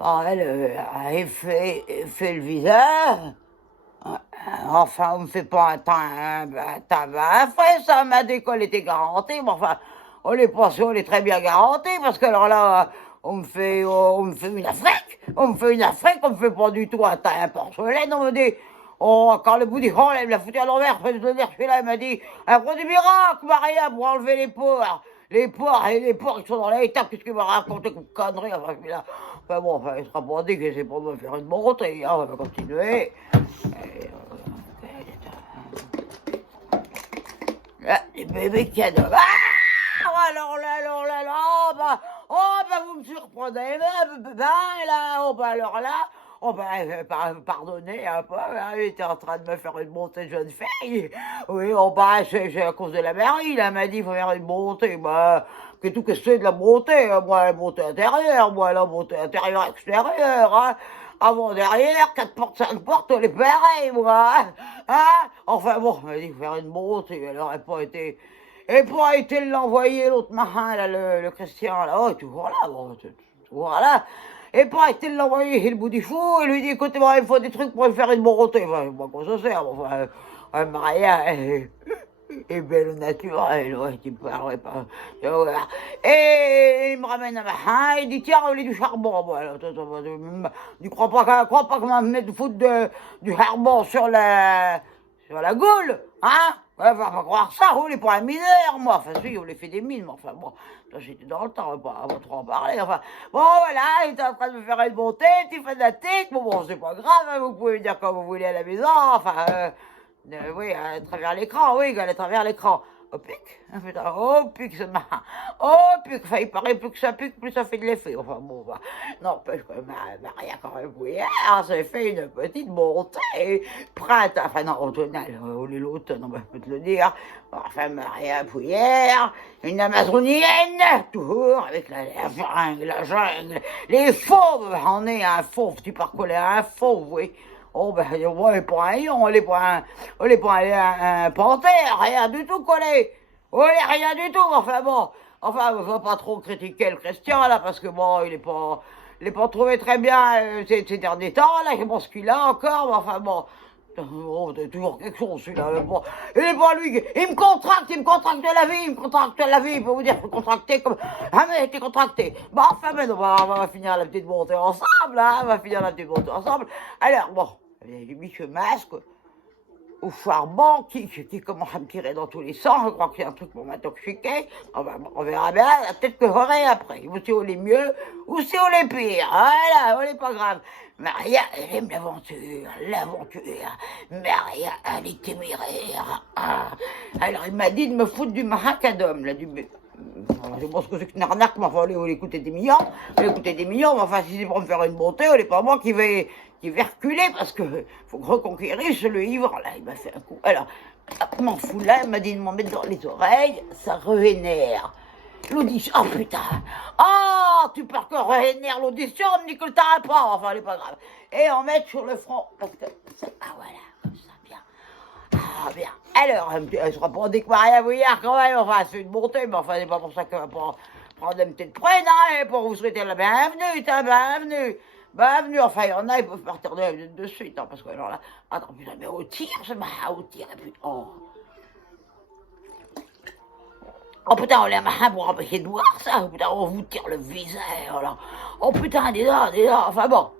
Bon, elle fait le visage. Enfin, on me fait pas un tabac. Après, ça m'a dit qu'elle était garantie. Mais enfin, les pensions, elle est très bien garantie. Parce que alors là, on me fait une Afrique. On me fait une Afrique. On me fait pas du tout un porcelaine. On me dit, oh, quand le bout du rang, elle me l'a foutu à l'envers. Je suis là, elle m'a dit, un produit miracle, Maria, pour enlever les pores. Les porcs, ils sont dans l'état, qu'est-ce qu'il m'a raconté comme connerie, enfin, je suis là. Enfin bon, enfin, il sera pas dit que c'est pour me faire une montée, hein, on va continuer. Là, les bébés cadeaux. Ah, alors là, bah, vous me surprenez, là, alors là, pardonnez un peu, hein, il était en train de me faire une montée de jeune fille. Oui, c'est à cause de la mairie, là, elle m'a dit, il faut faire une montée, bah, qu'est-ce que c'est de la montée, hein, moi, la montée intérieure, moi, la montée intérieure, extérieure, hein. Avant, derrière, 4 portes, 5 portes, on est pareil, moi, hein. Enfin bon, elle m'a dit, il faut faire une montée, elle aurait pas été... Et pour été l'envoyer, l'autre marin, là, le Christian, là, oh, toujours là, bon, toujours là. Et pour été l'envoyer chez le bout du fou, il lui dit, écoutez, moi, il faut des trucs pour lui faire une montée. Enfin, je sais pas quoi ça sert, enfin, Maria, elle est belle naturelle, ouais, tu parles, pas. Et il me ramène un marin, il dit, tiens, on lit du charbon. Voilà, tu crois pas qu'on va me mettre foutre du charbon sur la Gaule, hein? Ouais, va pas croire ça, on est pas un mineur, moi. Enfin, si, on les fait des mines, mais enfin, bon, j'étais dans le temps, on va pas trop en parler, enfin. Bon, voilà, il est en train de me faire une montée, tu fais de la tête, bon, c'est pas grave, hein, vous pouvez me dire quand vous voulez à la maison, enfin, oui, à travers l'écran, oui, à travers l'écran. Oh, pique, hein, putain, oh, pique, ça m'a, oh, pique, enfin, il paraît plus que ça pique, plus ça fait de l'effet, enfin, bon, bah, n'empêche que Maria, quand même, oui, elle s'est fait une petite montée, prête, enfin, non, automnale, l'automne, on va peut te le dire, enfin, Maria Pouillère, une amazonienne, toujours, avec la jungle, les fauves, j'en ai un fauve, tu pars coller un fauve, oui. Oh, ben, on n'est pas un lion, on n'est pas un panthère, rien du tout collé. On n'est rien du tout, enfin bon. Enfin, on va pas trop critiquer le Christian, là, parce que bon, il est pas trouvé très bien ces derniers temps, là, je pense qu'il a encore, mais enfin bon. Oh, c'est toujours quelque chose, celui-là. Bon. Il est pas lui, il me contracte de la vie, il peut vous dire, je suis contracté comme jamais été contracté. Bon, enfin, mais on va finir la petite montée ensemble, hein, Alors, bon, j'ai mis ce masque au charbon qui commence à me tirer dans tous les sens, je crois qu'il y a un truc pour m'intoxiquer. On verra bien, peut-être que j'aurai après. Ou si on est mieux, ou si on est pire. Voilà, on est pas grave. Maria, elle aime l'aventure. Maria, elle est téméraire. Ah. Alors, il m'a dit de me foutre du macadam, là, je pense que c'est une arnaque, mais enfin, on écouter des millions. Mais enfin, si c'est pour me faire une montée, on n'est pas moi qui vais reculer, parce que faut reconquérir le ivre, là, il m'a fait un coup. Alors, je m'en fous là, il m'a dit de m'en mettre dans les oreilles, ça régénère l'audition. Oh putain, oh, tu peur que régénère l'audition, on me dit que le t'arrête pas, enfin, elle est pas grave. Et en mettre sur le front, parce que, voilà, comme ça, bien. Ah, bien. Alors, elle sera pas dit que Maria Bouillard, quand même, enfin, c'est une montée, mais enfin, c'est pas pour ça qu'elle va prendre une petite prénom, pour vous souhaiter la bienvenue, enfin, il y en a, ils peuvent partir de suite, hein, parce que alors là, attends, putain, mais au tir, putain, oh putain, on est marin pour empêcher de voir ça, putain, on vous tire le visage, alors, oh putain, dis donc, enfin bon,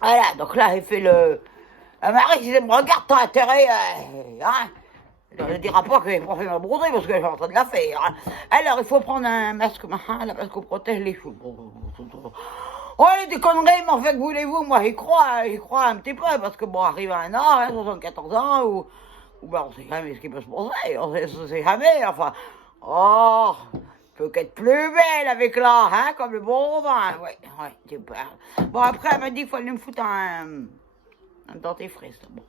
voilà, donc là, il fait Marie, si elle me regarde, t'as intérêt, hein. Elle ne dira pas que j'ai pas fait ma bronzée parce que je suis en train de la faire. Hein. Alors, il faut prendre un masque machin, là, parce qu'on protège les cheveux. Oh, des conneries, mais en fait, voulez-vous, moi, j'y crois un petit peu, parce que bon, arrive à un an, hein, 74 ans, ou ben, on sait jamais ce qui peut se passer, on sait jamais, enfin, oh, peut qu'être plus belle avec l'or, hein, comme le bon vin, ouais, tu parles. Bon, après, elle m'a dit qu'il fallait me foutre un dentifrice. Bon,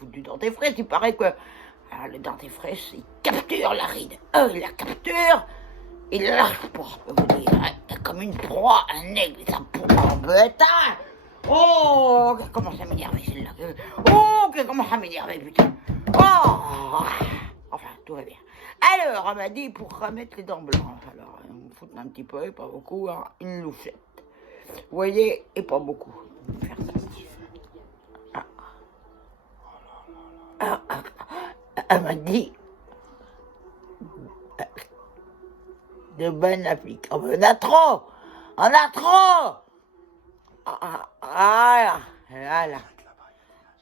foutre du dentifrice, il paraît que alors, le dentifrice, il capture la ride. Il la capture, il lâche pas, je peux vous dire. Hein, comme une proie, un aigle, ça pourra en bêta. Oh, qu'elle commence à m'énerver celle-là. Oh, qu'elle commence à m'énerver, putain. Oh, enfin, tout va bien. Alors, elle m'a dit pour remettre les dents blanches. Alors, on me fout un petit peu, pas beaucoup, hein, une louchette. Vous voyez, et pas beaucoup. Elle m'a dit, de bonnes appliques. Oh, on a trop! On a trop! Ah, voilà.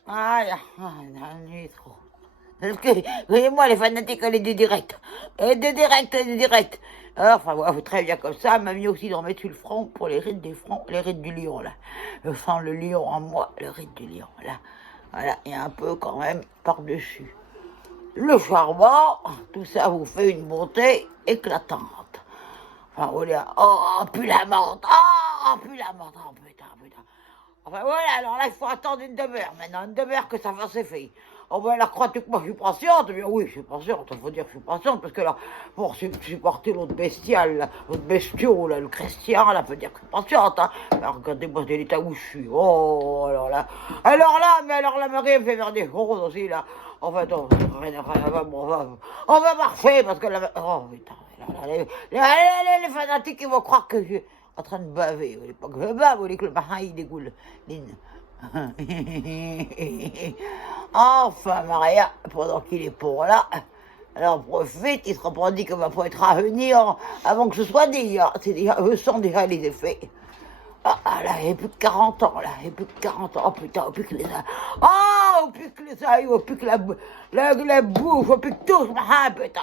Ah, on a eu trop. Parce que, voyez-moi, les fanatiques, elle est du direct. Et de direct, et de direct. Alors, enfin, ouais, très bien comme ça. Elle m'a mis aussi d'en mettre sur le front pour les rides des fronts, les rides du lion, là. Je sens le lion en moi, le ride du lion, là. Voilà, il y a un peu quand même par-dessus. Le charbon, tout ça vous fait une montée éclatante. Enfin, voilà, oh, puis la menthe, oh, puis la menthe, oh, putain, putain. Enfin, voilà, alors là, il faut attendre une demi-heure, maintenant, une demi-heure que ça fasse effet. Oh, ben, là, crois-tu que moi, je suis patiente? Eh bien, oui, je suis patiente, il faut dire que je suis patiente, parce que là, pour supporter l'autre bestial, là, l'autre bestiau, là, le Christian, là, faut dire que je suis patiente, hein. Alors, regardez-moi de l'état où je suis. Oh, alors là, Marie, elle me fait faire des choses aussi, là. En fait, on va marcher, parce que là, oh, putain, les fanatiques, ils vont croire que je suis en train de baver. Vous voulez pas que je bave, vous voulez que le marin, il dégoule. Enfin, Maria, pendant qu'il est pour là, alors profite, il sera pas dit qu'il va pas être à venir avant que ce soit dit. Je sens déjà les effets. Ah là, il n'y a plus que 40 ans, là, il n'y a plus que 40 ans. Oh putain, oh plus que les oh plus que les aïeux, oh plus que la bouche, oh plus que tout, ah putain,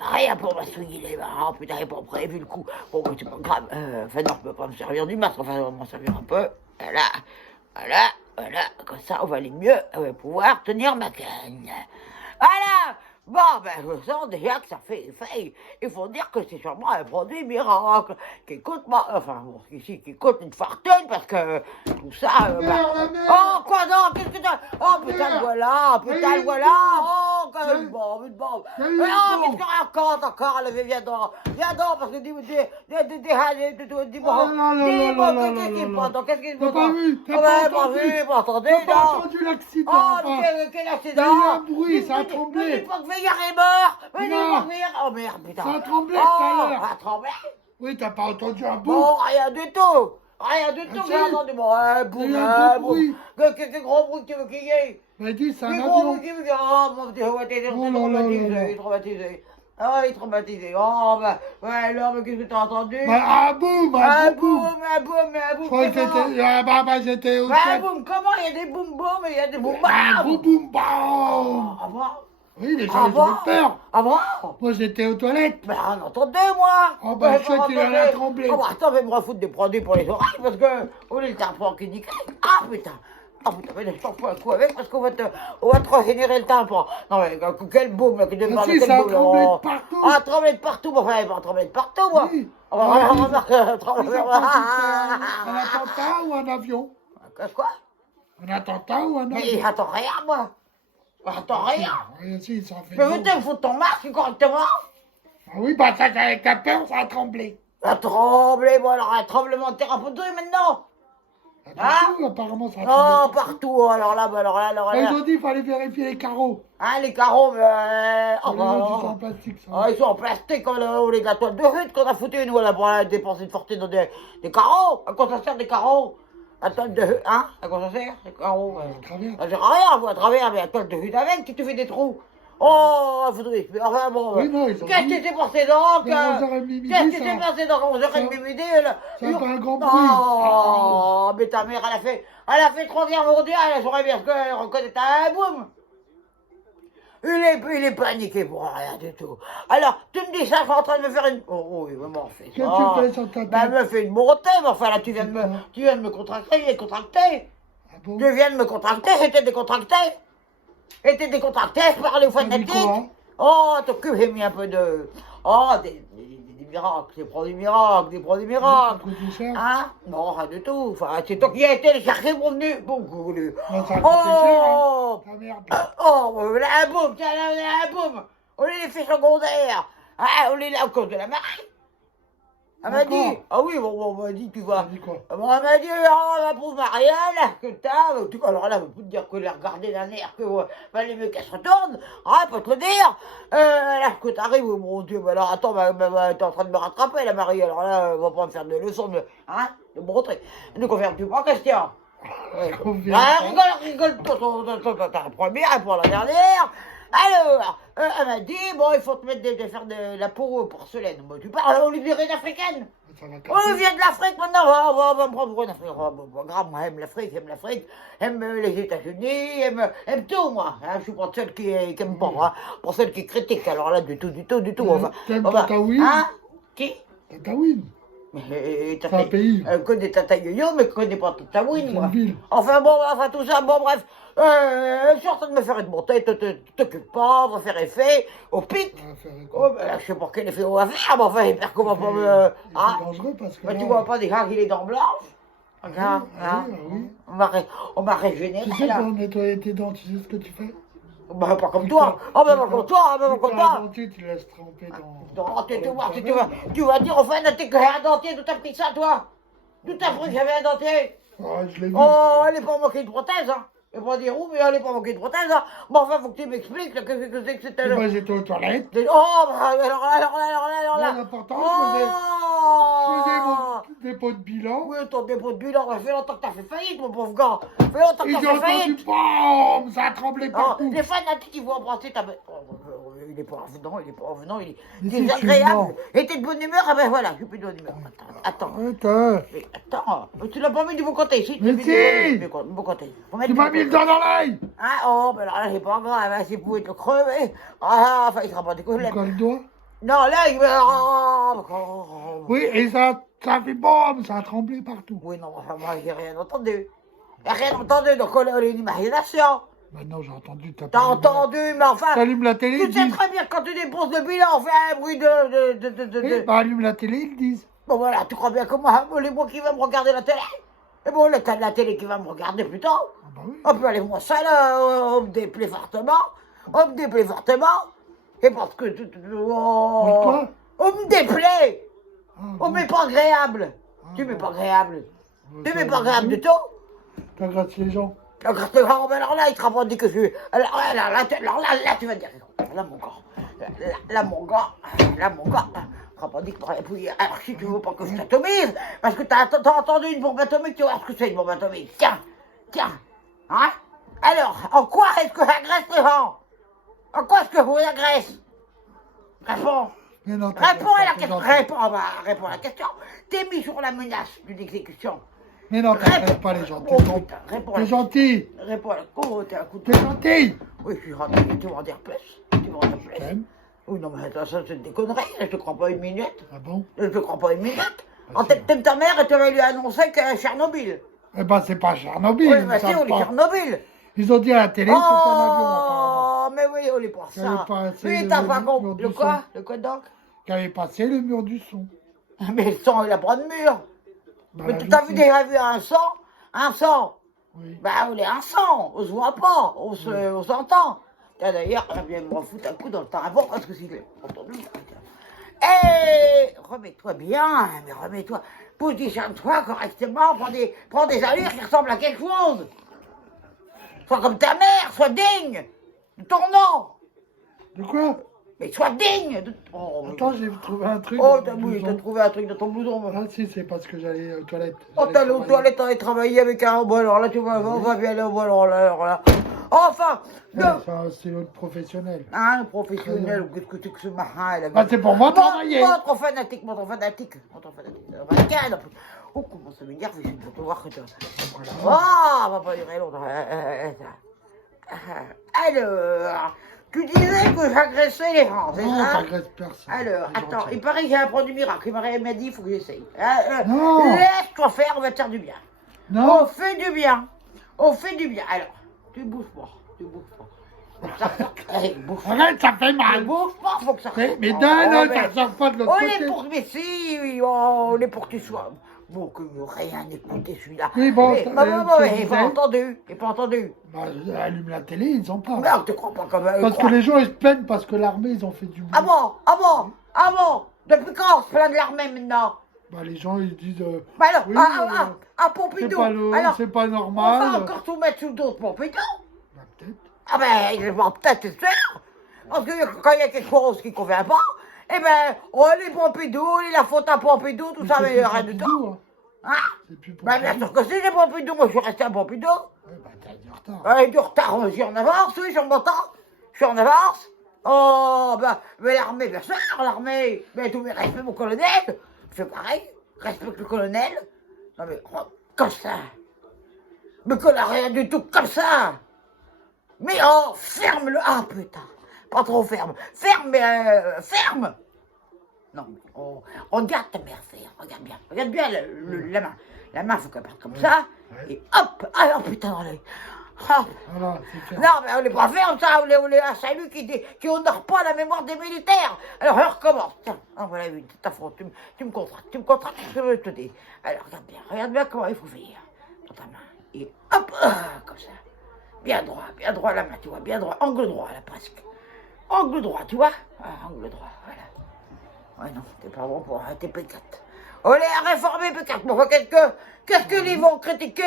rien pour m'assouiller les mains, oh putain, j'ai pas prévu le coup. Bon, c'est pas grave, enfin non, je peux pas me servir du masque, enfin, on va m'en servir un peu. Voilà, comme ça, on va aller mieux, on va pouvoir tenir ma canne. Voilà. Bon, ben, je sens déjà que ça fait effet. Il faut dire que c'est sûrement un produit miracle qui coûte, enfin, bon, ici, qui coûte une fortune parce que tout ça. Oh, quoi donc? Qu'est-ce que t'as? Oh, putain, le voilà, putain, le voilà. Oh, une bombe, une bombe. Oh, qu'est-ce qu'on raconte encore? Viens donc, parce que dis-moi, qu'est-ce qu'il me prend? Qu'est-ce qu'il me prend? Pas vu, pas entendu, non. Pas entendu l'accident. Oh, quel accident? Il y a eu un bruit, ça a tremblé. Veillard est mort! Non. Oh merde, putain! Ça a tremblé tout à l'heure! Ça a tremblé? Oui, t'as pas entendu un bout? Bon, rien du tout! Rien du tout, j'ai entendu. Bon, un bruit! Quel gros bruit que tu veux qu'il y ait? Mais dis, c'est un avion! Quel gros bruit que tu veux qu'il y ait? Oh, mon petit, traumatisé. Ah, il est traumatisé. Oh, bah, ouais, alors, mais qu'est-ce que t'as entendu? Un boum! Un boum! Je crois que j'étais au un boum, comment? Il y a des boum boum et il y a des boum bam! Un boum boum bam! Ah bon? Oui, les gens, ils ont peur. Ah bon? Moi, j'étais aux toilettes. Ben, on entendait, moi. Oh, ben, je sais qu'il en a tremblé. Oh, bah, attends, je vais me refoutre des produits pour les oreilles, parce que, on est le tampon qui dit. Ah, putain. Ah, putain, mais je sors pas un coup avec, parce qu'on va te régénérer le tampon. Non, mais, quel boum, là, qui Ah, si, ça a tremblé de partout. Ah, tremblé de partout, moi, enfin, pas tremblé de partout, moi. Oui. On va trembler. Un attentat ou un avion? Quoi? Un attentat ou un avion? Mais j'attends rien, moi. J'attends rien. Si, ça fait mais vous te foutre ton masque correctement? Ah oui, bah ça, avec ta peur, ça a tremblé. Ça a tremblé, bon alors un tremblement de terre à poudrer maintenant. Partout, apparemment, ça a tremblé. Oh, partout, alors là. Ils ont dit qu'il fallait vérifier les carreaux. Ah, les carreaux, mais... Oh, ils sont en plastique, ça. Ah, ils sont en plastique, comme les gâteaux de rue qu'on a foutu, nous, là, pour aller dépenser une fortune dans des carreaux. À quoi ça sert des carreaux? La toile de hutte, hein? À quoi ça sert? Les carreaux. À travers. Ça sert à rien, vous, à travers, mais la toile de hutte avec, qui te fait des trous. Oh, faudrait. Enfin bon. Oui, non, ils ont qu'est-ce qui s'est passé donc? Qu'est-ce qui s'est passé donc? 11h30 midi, là? Ça fait un grand bruit. Oh, mais ta mère, elle a fait 3 guerres mondiales, elle saurait bien qu'elle reconnaît un boum. Il est paniqué pour rien du tout. Alors, tu me dis ça, je suis en train de me faire une... Oh, il m'a fait ça. Qu'est-ce que tu fais sur ta tête? Ben, elle me fait une montée, mais enfin, là, tu viens de me contracter, il est contracté. Ah bon? Tu viens de me contracter, j'étais décontracté. J'étais décontracté, je parlais aux fanatiques. Oh, j'ai mis un peu de... Oh, des miracles, des produits miracles. Hein? Non, rien du tout. Enfin, c'est toi qui as été les chercher pour venir. Bon, voulu. Ça a coûté cher, hein? Ta merde. Oh, là, un boum, tiens, là, un boum. On est les faits secondaires. Ah, on est là à cause de la marée. Elle m'a dit, D'accord. ah oui, bon, on m'a dit, tu vois. Elle dit quoi? Bon, elle m'a dit, oh, ma pauvre Marielle, que t'as. Alors là, elle peut te dire que les regarder d'un air, que fallait mieux qu'elle se retourne. Ah, elle peut te le dire. Là, que t'arrives, oh, mon Dieu, mais alors attends, t'es en train de me rattraper, la Marie. Alors là, elle va pas me faire de leçons de montrer. Ne confirmes-tu pas, Christian? Je confirme Ah, pas. rigole, t'as la première et pour la dernière. Alors, elle m'a dit, bon, il faut te mettre de faire de la peau porcelaine. Bon, tu parles au lieu d'origine africaine. Ça va On casser. vient de l'Afrique maintenant, on va me prendre pour une Afrique. Oh, bon, grave, moi, j'aime l'Afrique, j'aime les États-Unis, j'aime tout, moi. Hein, je suis pas celle qui aime pas, hein, pour celle qui critique. Alors là, du tout. Enfin, T'aimes enfin, Tataouine? hein? Qui? Tataouine. Mais C'est un pays. elle connaît Tata Yo-Yo, mais elle connaît pas Tataouine, C'est moi. une ville. Enfin bon, enfin tout ça, bon bref. Je suis en train de me faire une montée, t'occupe pas, on va faire effet, au pic. Ça va faire Oh, quoi? ben là, je sais pas quel effet on va faire, mais enfin, j'espère qu'on va pas me... C'est Ah, dangereux parce que ben, là, tu vois pas déjà qu'il est dents blanches? Regarde, Ah hein. oui, ah oui. On m'a régénéré, tu sais, là. pour nettoyer tes dents, tu sais ce que tu fais? Bah, pas comme toi. Oh, ben, pas comme toi, ben, pas comme Tu toi. dentier, tu laisses tremper dans... Non, tu vas dire, enfin, t'es que un dentier, d'où t'as pris ça, toi? D'où t'as pris que j'avais un dentier? Ah, je l'ai vu. Oh, elle est pas manquée de prothèse, hein. Je vais pas dire où, mais elle est pas manquée de prothèse, hein. Bon, enfin, faut que tu m'expliques, là, qu'est-ce que c'est que c'était Et là. moi, j'étais aux toilettes. Oh, bah, alors là. Bien important, Oh. je faisais mon dépôt de bilan. Oui, ton dépôt de bilan, ça fait longtemps que t'as fait faillite, mon pauvre gars. Ça fait longtemps que Et t'as j'ai fait entendu faillite. BAM! Ça a tremblé Oh, partout. les fanatiques, ils vont embrasser ta bête. Il est pas revenant, il est Mais si, je suis désagréable. mort. Et t'es de bonne humeur, ah ben voilà, je suis plus de bonne humeur. Attends. Attends. Attends, tu l'as pas mis du bon côté, si. Mais si. Du bon côté. Faut Tu mettre m'as du mis bon le côté. doigt dans l'œil. Ah, oh, ben alors là, c'est pas grave, hein, si vous pouvez te crever. Ah, enfin, il sera pas décollé. Quoi, le doigt? Non, là, il va. Oh. Oui, et ça a fait BAM! Ça a tremblé partout. Oui, non, enfin, moi, j'ai rien entendu. J'ai rien entendu, donc on a une imagination. Maintenant, j'ai entendu. T'as entendu, mais enfin. T'allumes la télé, Tu ils sais disent. très bien que quand tu dépenses le bilan, on fait un bruit de. Oui, bah, allume la télé, ils disent. Bon, voilà, tu crois bien que moi, qui va me regarder la télé? Et bon, là, t'as de la télé qui va me regarder plus tard. Ah bah oui. On peut aller voir ça, là, on me déplaît fortement. Et parce que. Quoi? On me déplaît. Ah, On bon. m'est pas agréable. Ah, Tu m'es bon. pas agréable. Tu Ça, m'es pas agréable du tout. T'agresses les gens. Alors là, il te rapporte dit que je suis. Alors là, tu vas dire. Là, mon gars. Là, mon gars. Rapporte dit que t'aurais pu. Alors, si tu veux pas que je t'atomise, parce que t'as entendu une bombe atomique, tu vois ce que c'est une bombe atomique. Tiens. Hein? Alors, en quoi est-ce que j'agresse les gens? En quoi est-ce que je vous agresse? Réponds. Mais non, Réponds à la t'es question. gentil. Réponds à la question. T'es mis sur la menace d'une exécution. Mais non, t'agresses pas les gens. Oh putain, réponds à la T'es gentil. Réponds à la oh, t'es un coup de T'es gentil. Oui, je suis gentil, tu vas en dire plus. Quand même. Oui, non, mais attends, ça, c'est des conneries, je te crois pas une minute. Ah bon? Je te crois pas une minute. Ah, En c'est tête de ta mère, elle t'avait lui annoncé que Tchernobyl. Eh ben, c'est pas Tchernobyl. Oui, ils mais savent si, on est pas. Tchernobyl. Ils ont dit à la télé, c'est un avion, apparemment. Oh, mais oui, on est pour Il avait ça. passé Oui, le t'as pas mur compris. du Le quoi? son. Le quoi donc? Qui avait passé le mur du son. Mais le sang, il a pas de mur. Bah, Mais la tu t'as vie, déjà vu un sang? Un sang? Oui. Bah, on est un sang, on se voit pas, on s'entend. Tiens, d'ailleurs, on vient me foutre un coup dans le tarabon parce que s'il est entendu. Eh, remets-toi bien, mais remets-toi. Positionne-toi correctement, prends des allures qui ressemblent à quelque chose. Sois comme ta mère, sois digne de ton nom. De quoi? Mais sois digne de... Oh, Attends, j'ai trouvé un truc. oh dans mon oui, t'as blouson. trouvé un truc dans ton blouson. moi. Ah si, c'est parce que j'allais aux toilettes. Oh, J'allais t'es allé aux travailler. toilettes, t'allais travailler avec un... Bon, alors là, tu vas, on va bien aller au... Alors là. Enfin, Ouais, non. ça, c'est l'autre professionnel. Hein, professionnel, ou qu'est-ce que c'est que ce machin là? Bah, c'est pour moi travailler. Montre fanatique. Regarde. Oh, comment ça m'énerve, je vais te voir que tu... Ah, va pas durer longtemps. Alors, tu disais que j'agressais les gens, c'est Non, ça? t'agresses personne. Alors, C'est attends, gentil. il paraît que j'ai un produit miracle. Il m'a dit, il faut que j'essaye. Non. Laisse-toi faire, on va te faire du bien. Non. On fait du bien. Alors, tu bouges pas. Ça, bouge pas. Arrête, ça fait Ne mal. bouge pas, faut que ça Mais ressorte. non, mais- ça sort pas de l'autre On est côté. pour... Mais si, oui, on est pour que tu sois... Bon, que rien écouté celui-là. Oui, bon, Mais, ça- il pas entendu. Bah, allume la télé, ils en parlent. Mais on te croit pas comme... Parce que les gens, ils se plaignent parce que l'armée, ils ont fait du boulot. Ah bon Depuis quand on se plaint de l'armée maintenant? Bah, les gens, ils disent... Bah alors, oui, Pompidou, c'est pas on va normal. encore tout mettre sous le dos de Pompidou. Bah, peut-être. Ah ben, je vais peut-être le faire. Parce que quand il y a quelque chose qui ne convient pas, eh ben, oh, les Pompidou, la faute à Pompidou, tout ça, c'est mais plus rien du tout. Pompidou, hein. Hein? C'est plus Ben, bien Pompidou. sûr que c'est les Pompidou, moi je suis resté à Pompidou. Ouais, bah, t'as du retard. Du retard, je suis en avance, oui, je suis en bon temps. Je suis en avance. Oh, ben, mais l'armée, bien sûr, l'armée. Mais tout, mais respecte mon colonel. Je fais pareil, respecte le colonel. Non mais, oh, comme ça. Mais qu'on a rien du tout comme ça. Mais oh, ferme-le. Ah putain, pas trop ferme. Ferme, mais ferme. Non, mais oh, regarde ta mère faire, regarde bien la main. La main, faut qu'elle parte comme ça. Ouais. Et hop, ah oh, putain dans l'œil. Hop. Voilà, c'est clair. Non, mais on n'est pas ferme ça, on est un salut qui honore pas la mémoire des militaires. Alors, on recommence. Tiens, ah, voilà, oui, c'est ta faute, tu me contractes, je veux te dire. Alors, regarde bien comment il faut faire. Dans ta main. Et hop, comme ça. Bien droit la main, tu vois, bien droit, angle droit là presque. Angle droit, tu vois. Ah, angle droit, voilà. Ouais, non, t'es pas bon pour tes P4. On est à réformer P4. Bon, qu'est-ce que ils vont critiquer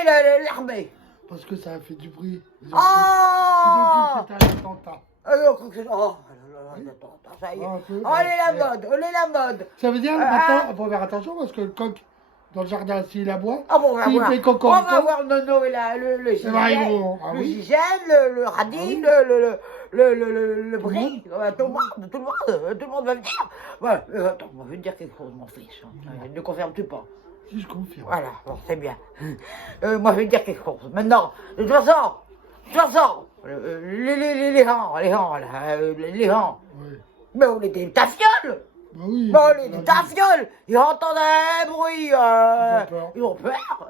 l'armée? Parce que ça a fait du bruit. Ils ont Oh! cru que c'était un attentat. Alors, oh là là, attends, ça y est. Ah, un peu, On est la ouais. mode, on est la mode. Ça veut dire, Ah. maintenant, il faut faire attention parce que le coq, dans le jardin, s'il aboie, Ah bon, on va s'il voir. fait On cocorico, va voir Nono et le eh ben, ils vont... Ah le oui. gigène, le radis, Ah le Tout le brie. Tout le monde va venir. Voilà, attends, moi je vais te dire quelque chose, mon fils. Ne confirme-tu pas? Si, je confirme. Voilà, bon, c'est bien. Moi je vais te dire quelque chose. Maintenant, de toute façon, les rangs, là, les rangs. Ouais. Mais on est des tafioles. Bah oui. Bon, les la vie. tafioles, ils entendent un bruit. Ils ont peur. Ils ont peur.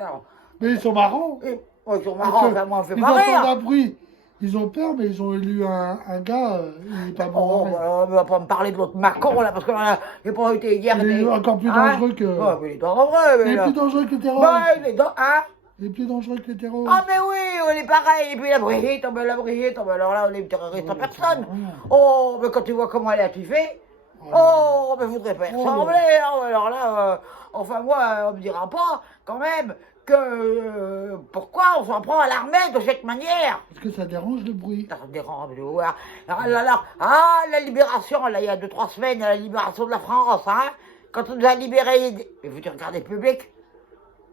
Alors, Mais ils sont marrants. ils sont Parce marrants, que ça m'en fait ils pas rire. entendent un bruit. Ils ont peur, mais ils ont élu un gars, il est pas Oh, bon. on va pas me parler de l'autre Macron, là, parce que là, j'ai pas été hier. Il est encore plus dangereux que... Oh, mais il est dangereux, Il mais est là. plus dangereux que les Bah, terroristes. il est hein? Il est plus dangereux que les terroristes. Ah, mais oui, on est pareil. Et puis la Brigitte, oh, ben, alors là, on est terroriste en Ouais, personne. ça rien. Oh, mais quand tu vois comment elle a tué. Oh, mais je voudrais pas y Oh, ressembler. Hein. Alors là, enfin, moi, on me dira pas, quand même, que pourquoi on s'en prend à l'armée de cette manière. Parce que ça dérange le bruit. Ça me dérange de voir. La libération, là, il y a 2-3 semaines, la libération de la France, hein. Quand on nous a libérés. Mais veux-tu regarder le public?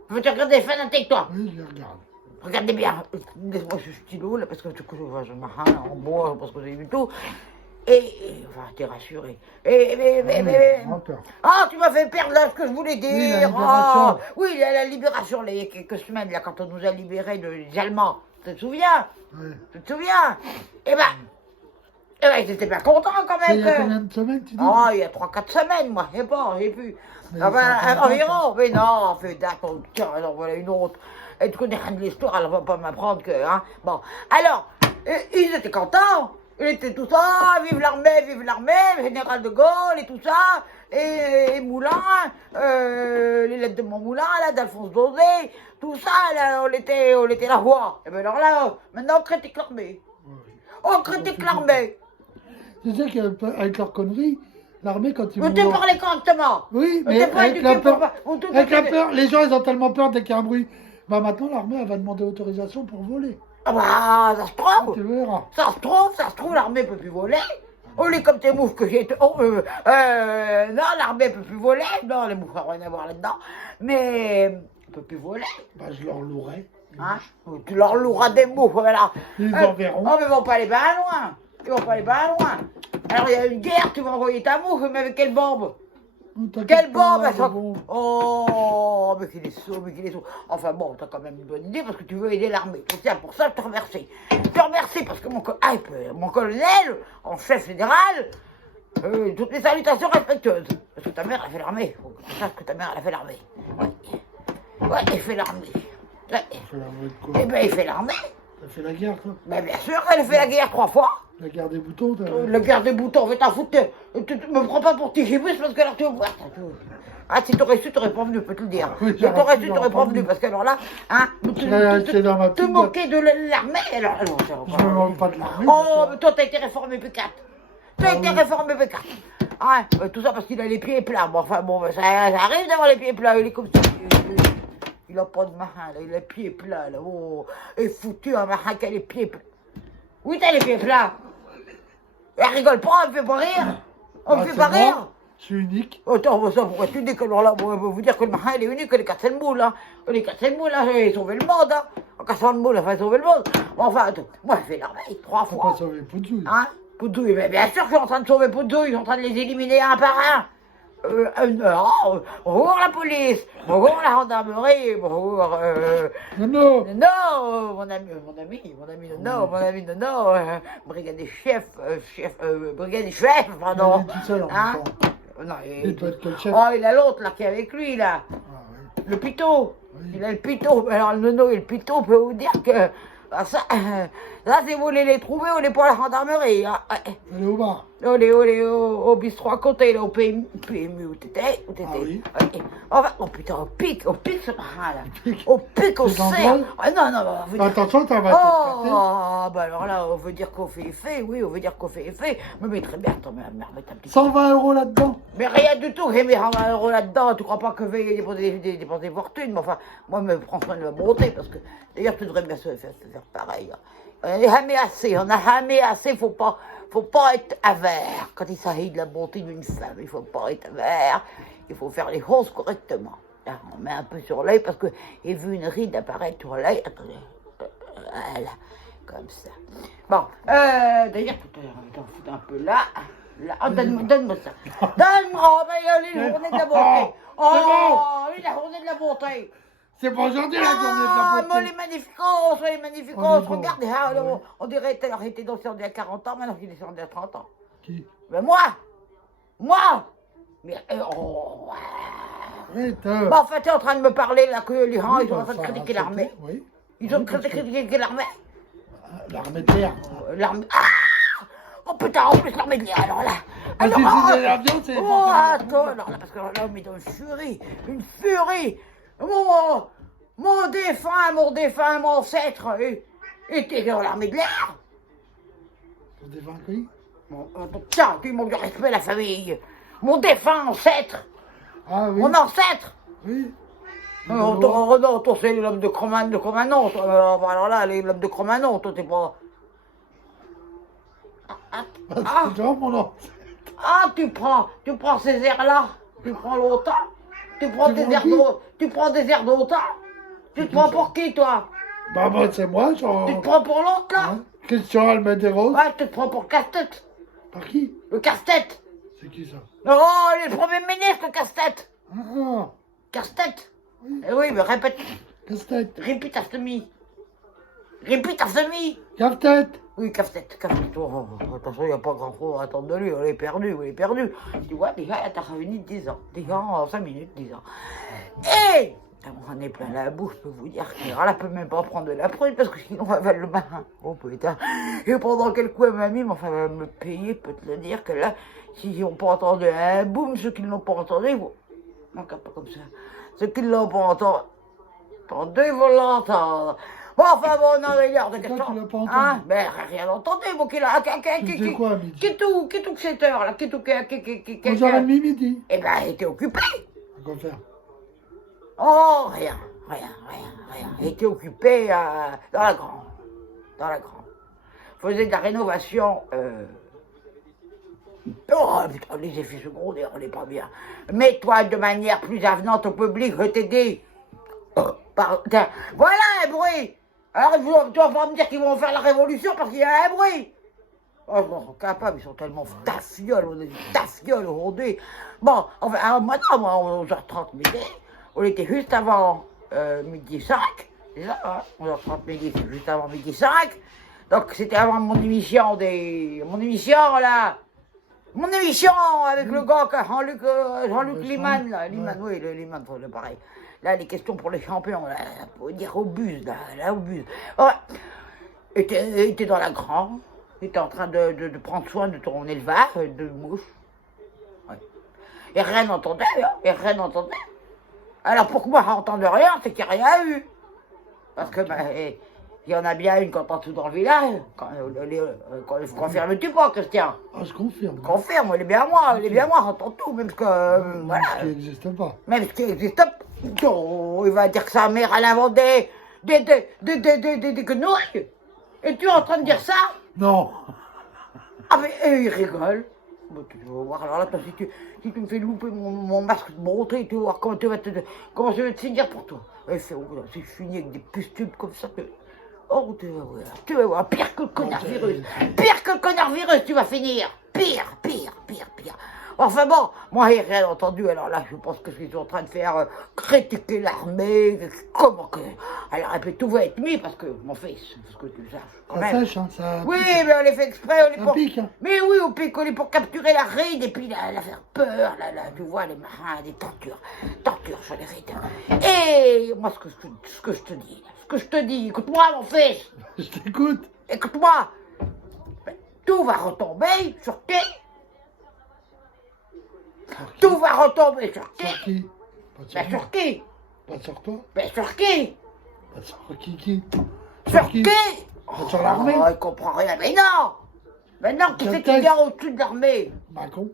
Veux-tu regarder les fanatiques, toi? Oui, je les regarde. Regardez bien. Laisse-moi ce stylo, là, parce que du coup, je m'arrête en bois, parce que j'ai vu tout. Enfin, t'es rassuré. Menteur. Ah, tu m'as fait perdre là ce que je voulais dire. Oui, la libération. Ah, oui, la libération, là, il y a quelques semaines, là, quand on nous a libérés des Allemands. Tu te souviens? Ouais. Tu te souviens? Eh ben, ils étaient pas contents quand C'est même. il y a combien de semaines, tu dis? Oh, il y a 3-4 semaines, moi, je sais pas, j'ai plus. Mais Enfin, ça fait environ, mais non, on fait d'accord, tiens, alors voilà une autre. Et tu connais rien de l'histoire, elle va pas m'apprendre que, hein. Bon, alors, ils étaient contents, ils étaient tout ça, vive l'armée, le général de Gaulle et tout ça, et Moulin, les lettres de mon Moulin, là, d'Alphonse Daudet, tout ça, là, on était la voix. Et bien alors là, maintenant on critique l'armée. Ouais. On critique l'armée. C'est ça qu'avec leur connerie, l'armée, quand ils Vous te vont... parlez correctement. Oui, Vous mais t'es pas avec éduqué la peur, pour pas- vous tout avec la éduqué. peur, les gens, ils ont tellement peur dès qu'il y a un bruit. Bah maintenant, l'armée, elle va demander autorisation pour voler. Ah bah, ça se trouve. Tu verras. Ça se trouve, l'armée peut plus voler. On est comme tes moufs que j'ai... non, l'armée peut plus voler. Non, les moufs n'ont rien à voir là-dedans. Mais, on peut plus voler. Bah je leur louerai. Hein? Tu leur loueras des moufs, voilà. Ils en verront. Oh, mais ils vont pas aller bien loin. Ils vont pas aller bien loin. Alors, il y a une guerre, tu vas envoyer ta mouffe, mais avec quelle bombe? Oh, t'inquiète Quelle pas, bombe, elle c'est sort- bon. Oh, mais qu'il est sourd, Enfin bon, t'as quand même une bonne idée parce que tu veux aider l'armée. Et tiens, pour ça, je te remercie. Je te remercie parce que mon colonel, en chef fédéral, toutes les salutations respectueuses. Parce que ta mère, elle a fait l'armée. Faut que tu saches que ta mère, elle a fait l'armée. Ouais, elle fait l'armée. Ouais. Ça fait l'armée de quoi? Eh ben, il fait l'armée. Ça fait la guerre, toi. Ben, bien sûr, elle a fait la guerre 3 fois. La guerre des boutons, t'as... La guerre des boutons, va t'en foutre. Tu me prends pas pour Tigibus parce que alors tu vas voir. Ah, si t'aurais su, t'aurais pas venu, je peux te le dire. Oui, Si t'aurais su, j'aurais t'aurais pas pas venu. venu parce que alors là, hein, C'est dans ma te petite moquer de l'armée. Alors, Je me moque pas de l'armée. oh, mais toi, t'as été réformé P4. T'as Ah été oui. réformé P4. Ah, tout ça parce qu'il a les pieds plats. Bon, enfin, bon, ça arrive d'avoir les pieds plats. Il est comme ça. Il a pas de marin, là. Il a les pieds plats, là. Oh, il est foutu, un marin qui a les pieds plats. Oui, t'as les pieds plats. Elle rigole pas, elle me fait pas rire. On me fait pas rire. Je suis unique. Attends, ça, pourquoi tu dis que là, on va vous dire que le marin, il est unique, les 4 moules, hein. Les 4 moules, là, ils ont sauvé le monde, hein. En cassant le moule, il a sauvé le monde. Bon, enfin, moi, je fais l'armeille 3 Faut fois. pas sauver Poudzouille. Hein? Poudouille, mais bien sûr que je suis en train de sauver Poudouille, je suis en train de les éliminer un par un. Bonjour la police, bonjour la gendarmerie, bonjour. Non. Non, mon ami, non, brigadier chef, brigadier chef, pardon. Il est tout seul en Hein? même temps. Non, Il peut être que le chef. oh, il a l'autre là qui est avec lui là, Ah, oui. le pitot. Oui. Il a le pitot. Alors le nono et le pitot, on peut vous dire que ah, ça, si vous voulez les trouver, on n'est pas à la gendarmerie. Hein. Allez au bar. Au bistrot à côté, là, au PMU, où t'étais, Ah oui. Oh putain, au pic ce marin, là. Au pic, au C'est dans cerf. le Ah non, on veut dire... Attention, t'as va Oh, bah alors là, on veut dire qu'on fait effet, oui, on veut dire qu'on fait effet. Mais très bien, attends, mais remettre un petit... 120 € là-dedans. Mais rien du tout, j'ai mis 120 € là-dedans. Tu crois pas que je vais dépenser des fortunes? Mais enfin, moi, je me prends soin de ma bonté, parce que d'ailleurs, tu devrais bien se faire pareil. Hein. On n'a jamais assez, faut pas être avare. Quand il s'agit de la bonté d'une femme, il faut pas être avare, il faut faire les choses correctement. Là, on met un peu sur l'œil, parce que j'ai vu une ride apparaître sur l'œil. Attendez, voilà, comme ça. Bon, d'ailleurs, tout à l'heure, on t'en fout un peu là. Là, oh, donne-moi ça. Donne-moi, oh, ben, il y a les journées de la bonté. Oh, oui, la journée de la bonté. C'est pas aujourd'hui la journée de la Ah, beauté. les magnificos, On est bon. regardez, hein, on dirait qu'il était descendu à 40 ans, maintenant qu'il est descendu à 30 ans. Qui? Mais moi, mais, oh, Arrête. Bon, en fait, tu es en train de me parler, là, que les gens, ils sont en train de critiquer l'armée. Oui. Ils ont en train de critiquer l'armée. L'armée de l'air. L'armée, ah! Oh putain, en plus l'armée de l'air, alors là. Ah, Alors, c'est l'avion, c'est... oh, attends, alors là, parce que là, on est dans une furie. Mon défunt, mon ancêtre, était dans l'armée de l'air. Pour des vainqueurs. Tiens, tu manques de respect, la famille. Mon défunt ancêtre, Ah oui. mon ancêtre. Oui. Non, toi, c'est l'homme de Cromanon. Alors là, l'homme de Cromanon, toi, t'es pas... C'est genre mon nom. Ah, tu prends ces airs-là. Tu prends l'OTAN. Tu prends des airs d'OTAN. Tu te prends pour qui, toi? Bah, moi, c'est moi, genre. Tu te prends pour l'autre, là? Hein? Christian Almederos. Ouais, tu te prends pour casse-tête. Par qui? Le casse-tête. C'est qui ça? Oh, il est le premier ministre, le casse-tête. Ah, Casse-tête. Oui. Eh oui, mais répète. casse-tête. Répète à semi. Répète à semi. Cave-tête. Oui, casse-tête. Oh, de toute façon, il n'y a pas grand-chose à attendre de lui. On est perdu. Tu vois, déjà, il a revenu de 10 ans. Déjà, en 5 minutes, 10 ans. Et on en est plein la bouche, je peux vous dire. Alors là, elle peut même pas prendre de la prune parce que sinon, elle va le marin. Oh putain. Et pendant quelques coups, elle m'a mis, mais enfin, elle va me payer, je peux te le dire, que là, s'ils n'ont pas entendu un boum, ceux qui ne l'ont pas entendu, ils vont. Non, pas comme ça. Ceux qui ne l'ont pas entendu, ils vont l'entendre. Bon, enfin, bon, non, il y a de Pourquoi tu l'as pas entendu? Hein? Mais rien entendu, bon, qu'il a. Tu faisais quoi à midi? Qui tout que cette heure, là? Qui 11h30 midi. Eh ben, elle était occupée. À quoi faire? Oh, rien. Elle était occupée dans la grande. Faisait de la rénovation. Oh, putain, les effets secondaires, on n'est pas bien. Mets-toi de manière plus avenante au public, je t'ai dit. Tiens, voilà un bruit. Alors, tu vas pas me dire qu'ils vont faire la révolution parce qu'il y a un bruit. Oh, ils sont capables, ils sont tellement tafioles, on est des tafioles aujourd'hui. Bon, enfin, alors, maintenant, à 11h30 midi, on était juste avant midi 5. C'est ça, hein? 11h30 midi, c'est juste avant midi 5. Donc, c'était avant mon émission là. Mon émission avec le gars, Jean-Luc Liman, là. Liman, oui, le Liman, c'est pareil. Là, les questions pour les champions, là, pour dire au bus, là, au bus. Ouais. Était dans la grande, était en train de prendre soin de ton élevage, de mouches. Ouais. Et rien n'entendait, Alors pourquoi j'entendais rien, c'est qu'il n'y a rien eu. Parce que, Il y en a bien une quand on tout dans le village. Confirmes-tu pas, Christian? Ah, je confirme. Confirme, elle est bien à moi, elle est bien à moi, j'entends tout, même que. Voilà. Qui n'existe pas. Même ce qui existe pas. Oh, il va dire que sa mère, elle inventait des quenouilles. Et tu es en train de dire ça? Non. Ah, mais il rigole. Bon, tu vas voir, alors là, toi, si tu me fais louper mon masque de montrer, tu vas voir comment comment je vais te finir pour toi. Et c'est si je finis avec des pustules comme ça, oh, tu vas voir, pire que le connard virus. Pire que le connard virus, tu vas finir. Pire. Enfin bon, moi j'ai rien entendu, alors là je pense que je suis en train de faire critiquer l'armée, comment que... Alors et puis tout va être mis parce que, mon fils, parce que tu saches quand Ça même. sèche, hein, ça... Oui, mais on les fait exprès, on les Ça pour... pique, hein. Mais oui, on pique, on est pour capturer la ride et puis la faire peur, là, tu vois, les marins, des tortures sur les rides. Et moi ce que je te dis, écoute-moi mon fils, Je t'écoute. écoute-moi, tout va retomber sur qui? Sur qui? Tout va retomber sur Sur qui? qui? Pas sur Ben moi. sur qui? Pas sur toi. Ben sur qui? Pas sur qui? Sur qui? Pas sur l'armée. Oh, il comprend rien. Mais non! Mais non, qui c'est qui Quel vient au-dessus de l'armée? Macron.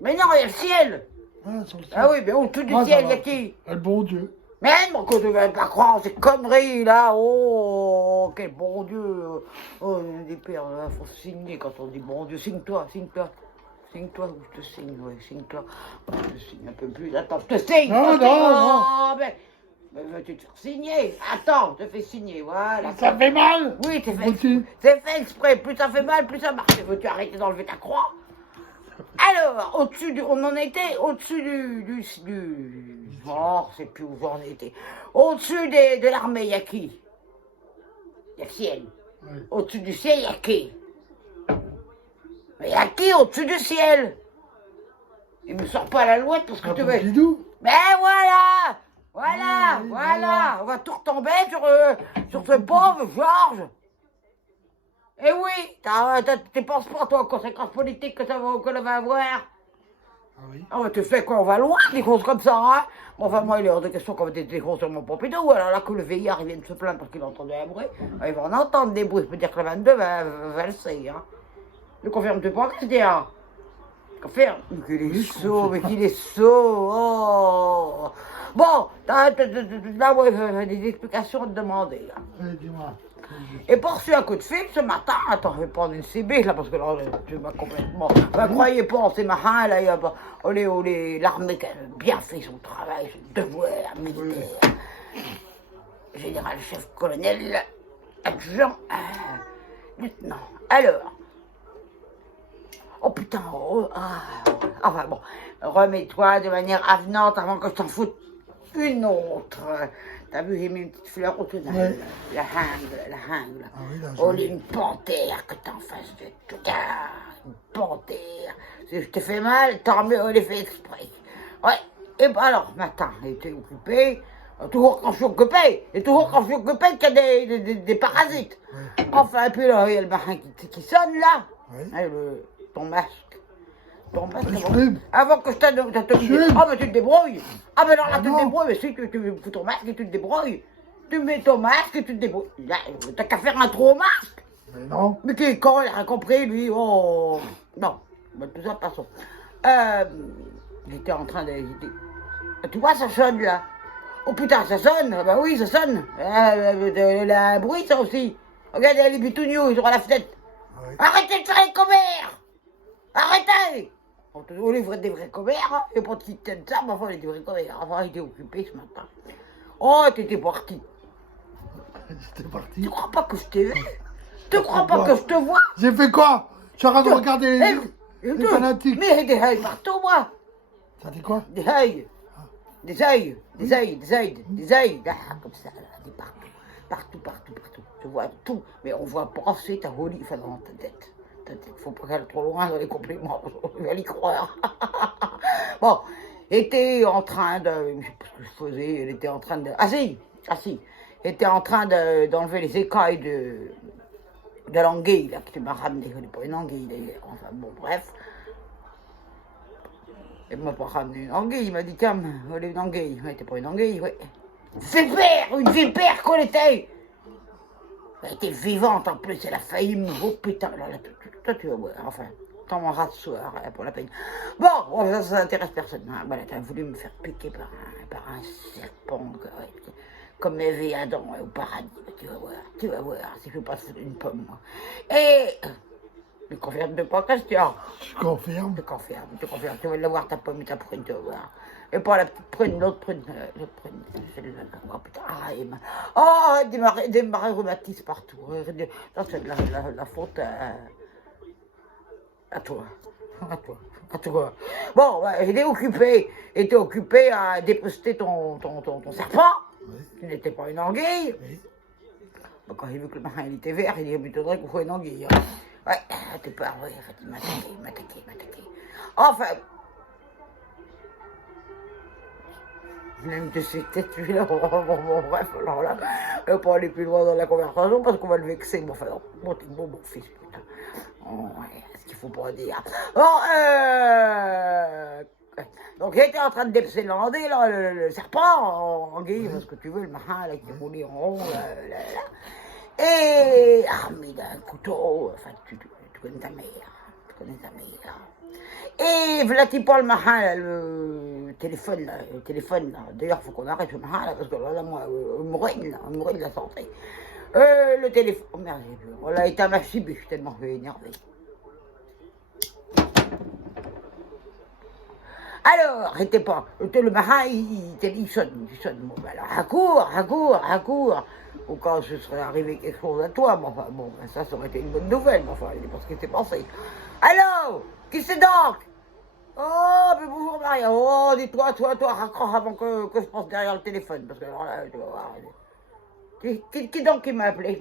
Mais non, il y a le ciel! Ah, sur le ciel. Ah oui, mais au-dessus du Moi, ciel, ça il y a va. qui? Ah, le bon Dieu. Mais mon côté, tu ne pas croire ces conneries là! Oh, quel bon Dieu! Oh, des pères, il faut signer quand on dit bon Dieu. Signe-toi. Signe-toi, ou je te signe, oui, signe-toi. Je te signe un peu plus. Attends, je te signe! Non, je te non, signe. non. Oh, mais veux-tu te faire signer? Attends, je te fais signer, voilà. Ça fait mal. Oui, c'est fait Aussi. exprès. C'est fait exprès. Plus ça fait mal, plus ça marche. Veux-tu arrêter d'enlever ta croix? Alors, on en était au-dessus oh, je sais plus où j'en étais. Au-dessus de l'armée, il y a qui? Il y a le ciel. Ouais. Au-dessus du ciel, il y a qui? Mais il y a qui au-dessus du ciel? Il me sort pas la loi parce que Ah, tu veux. Pompidou. Mais voilà! Voilà! Oui, Voilà! On va tout retomber sur ce pauvre Georges! Eh oui! Tu penses pas, toi, aux conséquences politiques que ça va avoir? Ah oui. Ah, mais tu sais quoi, on va loin, des choses comme ça, hein? Bon, enfin, moi, il est hors de question qu'on va des choses sur mon Pompidou. Alors là, que le veillard, il vient de se plaindre parce qu'il entendait un bruit. Il va en entendre des bruits. Je peux dire que le 22 va le sait, hein? Ne confirme-tu pas, Christian? Confirme. Mais qu'il est Oui, je sot, confirme. mais qu'il est sot. Oh! Bon, là, ouais, j'ai des explications à te demander, là. Oui, dis-moi. Et pour reçu un coup de fil ce matin, attends, je vais prendre une CB là parce que là, tu m'as complètement. Croyez pas en ces marins là, l'armée qui a bien fait son travail, son devoir militaire. Général, chef, colonel, adjudant, lieutenant. Alors, oh putain, enfin bon, remets-toi de manière avenante avant que je t'en foute une autre. T'as vu, j'ai mis une petite fleur au tunnel. Ouais. La hangle. Ah oui, là, Oh, je- une panthère que t'as en face de toi. Une panthère. Si je t'ai fait mal, tant mieux, on les fait exprès. Ouais. Et ben alors, matin, il était occupé. Toujours quand je suis occupé. Et toujours quand je suis occupé qu'il y a des parasites. Ouais. Enfin, et puis là, il y a le marin qui sonne là. Ouais. Hein, ton masque. Ton masque. Je fume. Avant que je te fume. Ah, mais tu te débrouilles. Ah, mais alors là, Ah tu te non. débrouilles. Mais si tu fous ton masque et tu te débrouilles. Tu mets ton masque et tu te débrouilles. Là, t'as qu'à faire un trou au masque. Mais non. Mais qui est con, il a rien compris, lui. Oh. Non. Mais tout ça, passons. J'étais en train de. Tu vois, ça sonne là. Oh putain, ça sonne. Ah bah oui, ça sonne. Il a un bruit, ça aussi. Regarde, il y a les bitouniaux, ils sont à la fenêtre. Ouais. Arrêtez de faire les commères. Arrêtez. On livre des vrais commères, hein. Et pour qu'ils tiennent ça, ma foi, on est des vrais commères. Enfin, il était occupé ce matin. Oh, t'étais parti. C'était parti. Tu crois pas que je t'ai vu? Tu crois pas que je te vois? J'ai fait quoi? Je suis en train de regarder les fanatiques. Mais j'ai des œils partout, moi. Ça dit quoi? Des œils. Des œils. Là, comme ça, là, des partout. Partout. Tu vois tout. Mais on voit passer ta holy, enfin, dans ta tête. Faut pas qu'elle aille trop loin dans les compliments. Je vais y croire. Bon, était en train de. Je sais pas ce que je faisais. Elle était en train de. Ah si. Elle était en train d'enlever les écailles de l'anguille, là, que tu m'as ramené. Elle n'est pas une anguille d'ailleurs. Enfin bon, bref. Elle m'a pas ramené une anguille. Il m'a dit, tiens, elle est une anguille. Ouais, t'es pas une anguille, ouais. Une vipère qu'on était. Elle était vivante en plus, elle a failli me... Oh putain, là, toi tu vas voir, enfin, t'en mangeras ce soir, pour la peine. Bon, ça n'intéresse personne. Hein. Voilà, t'as voulu me faire piquer par un serpent, comme Ève et Adam au paradis. Tu vas voir, si je veux pas te foutre une pomme, moi. Et... Je confirme de pas, Christian. Je confirme. Je confirme. Tu vas l'avoir ta pomme et ta prune, tu vas voir. Et pas la petite prune, l'autre prune, celle-là. Oh putain, démarrer rhumatisme partout. Ça, c'est de la faute à toi. À toi. Bon, ouais, j'étais occupé à déposter ton serpent. Oui. Tu n'étais pas une anguille. Oui. Bon, quand j'ai vu que le marin il était vert, il dit, mais t'aurais qu'on soit une anguille. Hein. Ouais, t'es pas, oui, en fait, il m'a attaqué. Enfin, même de ces têtes, là, bon, bref, alors là, on va pas aller plus loin dans la conversation parce qu'on va le vexer. Bon, enfin, bon, t'es bon, mon fils, putain. Oh, ouais, ce qu'il faut pas dire. Bon, donc j'étais en train de dépecer le serpent, en anguille, parce que tu veux, le marin, là, qui roulait en rond, là. Et armé d'un couteau, enfin, tu connais ta mère. Et voilà qui parle le marin, là, le téléphone, là. D'ailleurs, il faut qu'on arrête le marin, là, parce que là, moi, on me ruine la santé. Le téléphone, oh merde, on l'a été à ma chibu, je suis tellement énervé. Alors, arrêtez pas, le marin, il sonne. Bon, ben alors, à court. Au cas où ce serait arrivé quelque chose à toi, mais enfin, bon, ça aurait été une bonne nouvelle, mais enfin, c'est pas ce qui s'est passé. Allô, qui c'est donc? Oh, mais bonjour Maria, oh, dis-toi, toi, raccroche avant que je passe derrière le téléphone, parce que alors là, tu vas voir. Qui donc qui m'a appelé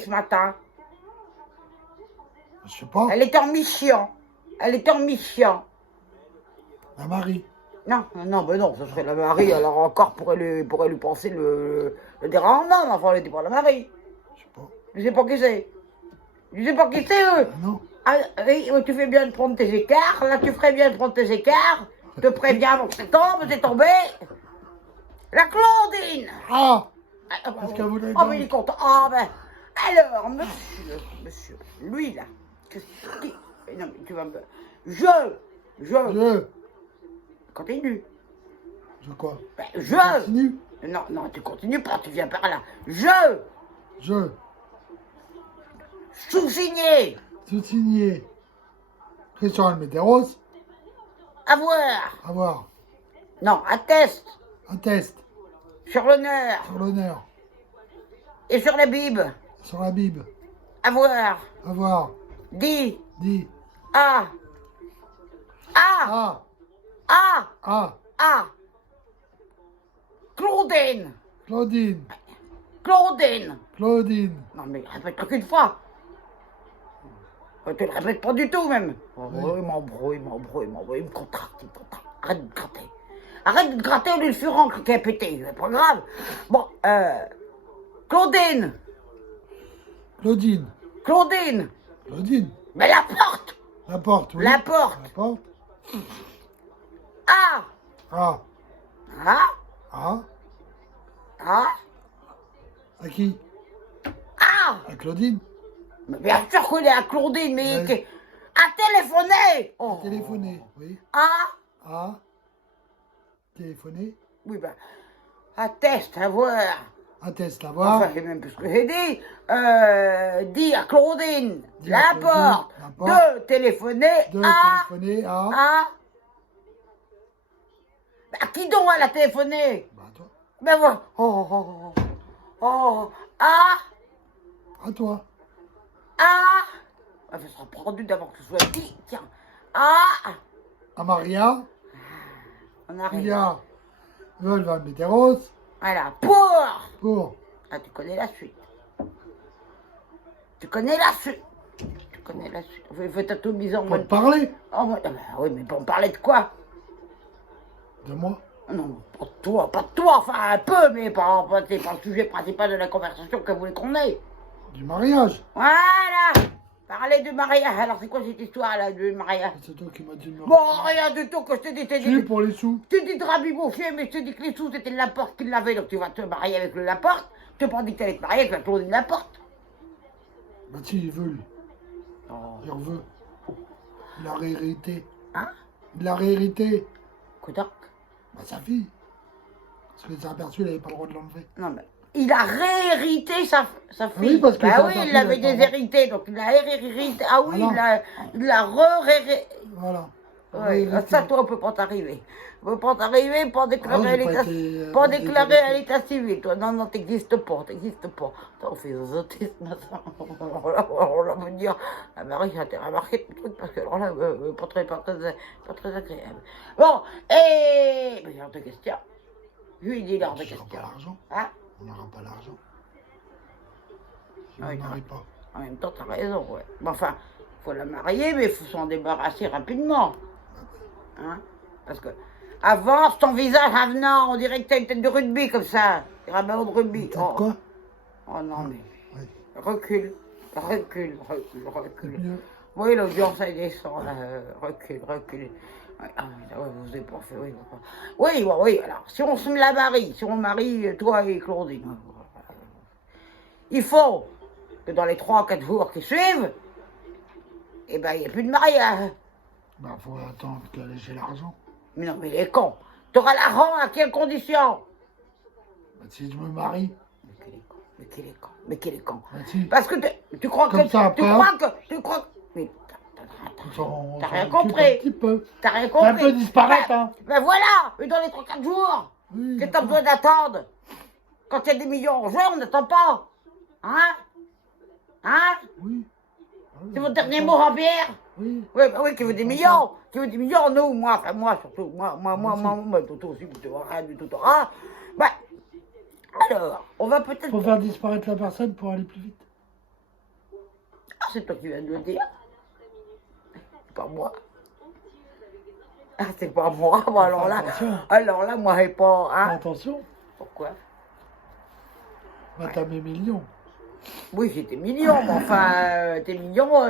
ce matin? Je sais pas. Elle est en mission. La Marie. Non, ce serait la Marie, alors encore pourrait lui penser le dérangement, mais enfin, elle n'était pas la Marie. Je sais pas. Je sais pas qui c'est, eux. Non. Ah, oui, tu fais bien de prendre tes écarts, là tu ferais bien de prendre tes écarts, je te préviens avant que c'est tombé. La Claudine. Ah. Qu'est-ce qu'elle voulait Oh, mais il est content. Ah, ben, alors, monsieur, lui, là, non, mais tu vas me... Je continue. Je quoi? Ben, Continue. Non, tu continues pas, tu viens par là. Je sous-signé. Sous-signé. Christian Alméderos. Avoir. Non, atteste. Atteste. Sur l'honneur. Sur l'honneur. Et sur la Bible. Sur la Bible. Avoir. Dit. Ah. Claudine. Non mais répète-le qu'une fois. Tu le répètes pas du tout même. Oh, Oui. il m'embrouille, il me contracte. Arrête de gratter au lieu de furon qui a pété, c'est pas grave. Bon, Claudine. Mais la porte. La porte, oui. La porte. Ah. À qui? À Claudine. Mais bien sûr qu'il est à Claudine, mais Ouais. à téléphoner. Oh. Téléphoner, oui. Téléphoner. Oui, ben, atteste, avoir. Atteste l'avoir. Enfin, c'est même plus ce que j'ai dit. Dis à Claudine, Dis à Claudine, la porte. de téléphoner Téléphoner à... À qui donc elle a téléphoné? Bah, toi. Ben voilà. À toi. Ça sera produit d'abord que ce soit dit. Tiens. À Maria. On arrive. Julia. Veuve Météros. Voilà. Pour. Ah, tu connais la suite. Fais ta tout mise en Pour mode. te parler. Oh, oui, mais pour me parler de quoi? De moi. Non, pas de toi, enfin un peu, mais c'est pas le sujet principal de la conversation que vous voulez qu'on ait. Du mariage. Voilà. Parler de mariage, alors c'est quoi cette histoire là de mariage? C'est toi qui m'as dit de me Bon, rien du tout que je te dis, Si, pour les sous. tu dis de rabiboucher, mais je te dis que les sous c'était le Laporte qui l'avait, donc tu vas te marier avec le Laporte. Tu n'as pas dit que tu allais te marier avec la Claudine Laporte. Bah si, il veut, lui. Oh. Il en veut. Il a réhérité. Hein? Il a réhérité. Quoi donc? Bah sa fille. Parce que s'est aperçu, il n'avait pas le droit de l'enlever. Non mais, il a réhérité sa fille. Oui, parce que bah ça oui, appartient il avait à des parents. hérités, donc il a hérité. Ah oui, Voilà. il a re-hérité. Voilà. Ouais, Réhérité. ça, toi, on peut pas t'arriver. On peut pas t'arriver, pas déclarer Ah, j'ai pas l'état été, pas été déclarer hérité. à l'état civil, toi. Non, non, t'existes pas, t'existes pas. Attends, on fait des autismes, ça. On va me dire, ah, Marie, ça t'a remarqué le truc, parce que alors là, pas très agréable. Bon, et. Mais il est hors de question. Lui, il dit, il est hors de On n'aura question. pas l'argent. Hein? On n'aura pas l'argent. Si Ah on oui, n'arrive pas. En même temps, t'as raison, ouais. Mais enfin, faut la marier, mais il faut s'en débarrasser rapidement. Hein? Parce que, avant, ton visage avenant, on dirait que t'as une tête de rugby comme ça. Des rabbins de rugby. Tête Oh. quoi? Oh non, mais. Oui. Recule. C'est mieux. Oui, l'audience, elle descend, là. Recule. Ouais, ah, ouais, vous avez pas fait, oui. Oui, alors, si on se la marie, si on marie toi et Claudine, il faut que dans les 3-4 jours qui suivent, eh ben, il n'y a plus de mariage. Bah, faut attendre qu'elle ait l'argent. Mais non, mais il est con. Tu auras l'argent à quelles conditions? Bah, si je me marie. Mais quel est con. Bah, si. Parce que tu crois Comme que... ça, tu après, crois que... Mais On s'en t'as rien occupe compris. Un petit peu. t'as rien Ça compris. peut disparaître, hein. Ben voilà. Mais dans les 3-4 jours, Oui, que t'as d'accord. besoin d'attendre. Quand il y a des millions en jeu, on n'attend pas. Hein? Oui. Ah oui, C'est votre dernier d'accord. mot, Jean-Pierre? Oui. Oui, bah oui, qui veut des millions. Qui veut des millions, nous, moi surtout. Moi, toi aussi, tu vois rien du tout. Ah, bah, alors, on va peut-être... Faut faire disparaître la personne pour aller plus vite. Ah, c'est toi qui viens de le dire. C'est pas moi. Ah, c'est pas moi. Bon, Attention. alors là, moi, j'ai pas... Hein? Attention. Pourquoi? Bah, t'as mes millions. Oui, j'ai tes millions, mais enfin, tes millions,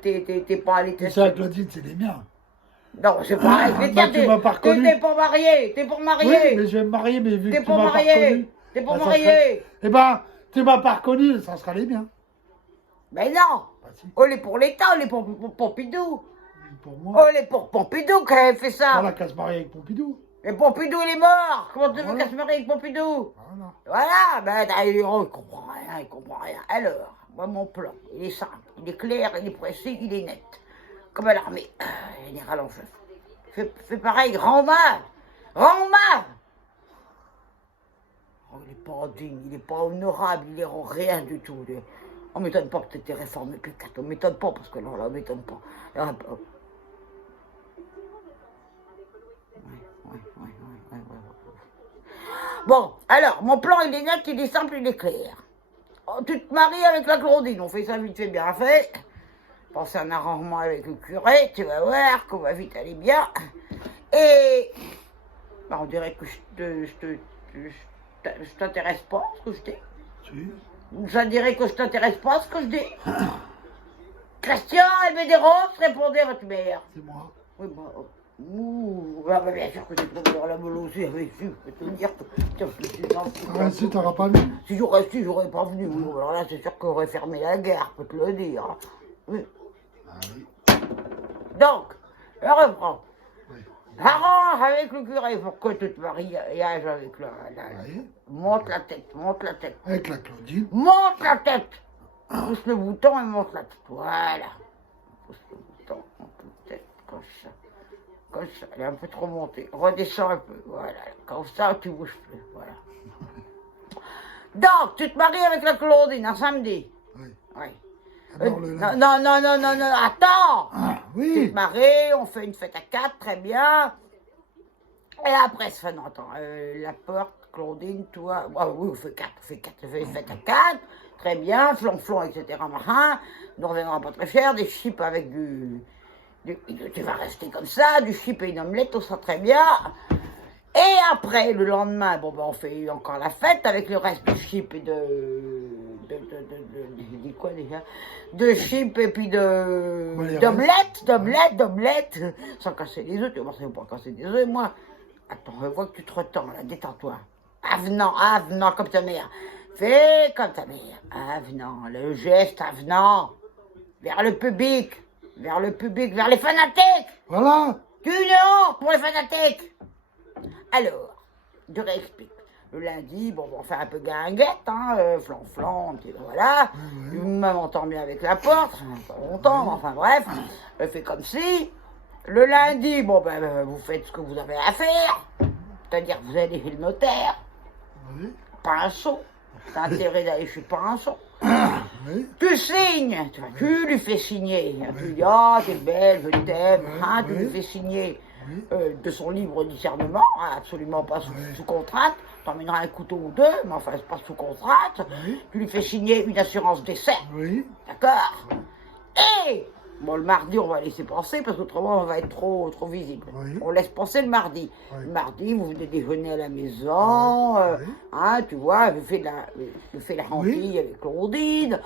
t'es pas allé... Tu sais, Claudine, c'est les miens. Non, c'est pareil. Mais Bah, tiens, tu m'as pas reconnu. t'es pas marié. T'es pas Oui, marié. mais je vais me marier, mais vu T'es que tu pas m'as pas marié. reconnu. T'es pas bah, ça marié. serait- Eh ben, tu m'as pas reconnu, ça sera les miens. Mais non. Bah, si. On est pour l'État, on est pour Pompidou. Pour moi, On est pour Pompidou qui avait fait ça. voilà qu'à se marier avec Pompidou. Mais Pompidou, il est mort. Comment tu veux Voilà. qu'elle se marie avec Pompidou? Voilà. Voilà, ben, il comprend rien. Alors, moi, mon plan, il est simple, il est clair, il est précis, il est net. Comme à l'armée, général en chef. Fais pareil, rends-moi. Oh, il est pas digne, il est pas honorable, il est rien du tout. On m'étonne pas que tu étais réformé depuis 4 ans. On m'étonne pas, parce que là, on m'étonne pas. Ouais. Bon, alors, mon plan, il est net, il est simple, il est clair. Oh, tu te maries avec la Claudine, on fait ça vite fait, bien fait. Pense à un arrangement avec le curé, tu vas voir qu'on va vite aller bien. Et bah, on dirait que je t'intéresse pas à ce que je dis. Si. Ça dirait que je t'intéresse pas à ce que je dis. Christian Albédéros, répondez à votre mère. C'est moi. Oui, bah, bah, bien sûr que j'ai trouvé dans la meule aussi avec lui, je peux te dire que tiens, je suis gentil. Ah, si, t'auras pas vu. Si j'aurais pas venu, oui, alors là c'est sûr qu'on aurait fermé la guerre, je peux te le dire. Oui. Ah oui. Donc, je reprends. Oui. Arrange avec le curé pour que tu te maries avec Oui. monte la tête. Avec la Claudine. Monte la tête. Pousse le bouton et monte la tête. Voilà. Pousse le bouton, monte la tête, comme ça. Comme ça, elle est un peu trop montée. Redescends un peu, voilà. Comme ça, tu bouges plus, voilà. Donc, tu te maries avec la Claudine un samedi. Oui. Oui. Alors, le lundi. Non, attends. Ah, Tu oui. te maries, on fait une fête à 4, très bien. Et après, ça, non, attends, la porte, Claudine, toi, ah oui, on fait 4, on fait une fête à 4, très bien, flonflon, etc., machin, nous reviendra pas très cher, des chips avec tu vas rester comme ça, du chip et une omelette, tout ça très bien. Et après, le lendemain, bon, ben, on fait encore la fête avec le reste du chip et j'ai dit quoi déjà? De chips et puis Bah, les d'omelette, sans casser les œufs, tu vois, c'est pas casser des œufs, moi. Attends, je vois que tu te retends, là, détends-toi. Avenant comme ta mère. Fais comme ta mère. Avenant, le geste avenant. Vers le public, vers les fanatiques. Voilà. Tu non pour les fanatiques. Alors, je réexplique. Le lundi, bon, on fait un peu guinguette, hein, flan, voilà. Même on t'en mieux avec la porte, pas longtemps, mais enfin bref. Elle fait comme si. Le lundi, bon, ben, vous faites ce que vous avez à faire. C'est-à-dire, vous allez chez le notaire. Oui. Pinceau. T'as intérêt d'aller chez Pinceau. Oui. Tu signes, tu lui fais signer. Tu lui dis, ah, t'es belle, je t'aime, hein, tu lui fais signer de son libre discernement, hein, absolument pas sous contrainte. T'emmèneras un couteau ou deux, mais enfin, c'est pas sous contrainte. Tu lui fais signer une assurance décès. Oui. D'accord? Et, bon, le mardi, on va laisser penser, parce qu'autrement, on va être trop visible. Oui. On laisse penser le mardi. Oui. Le mardi, vous venez déjeuner à la maison, hein, tu vois, je fais la hantille avec Claudine.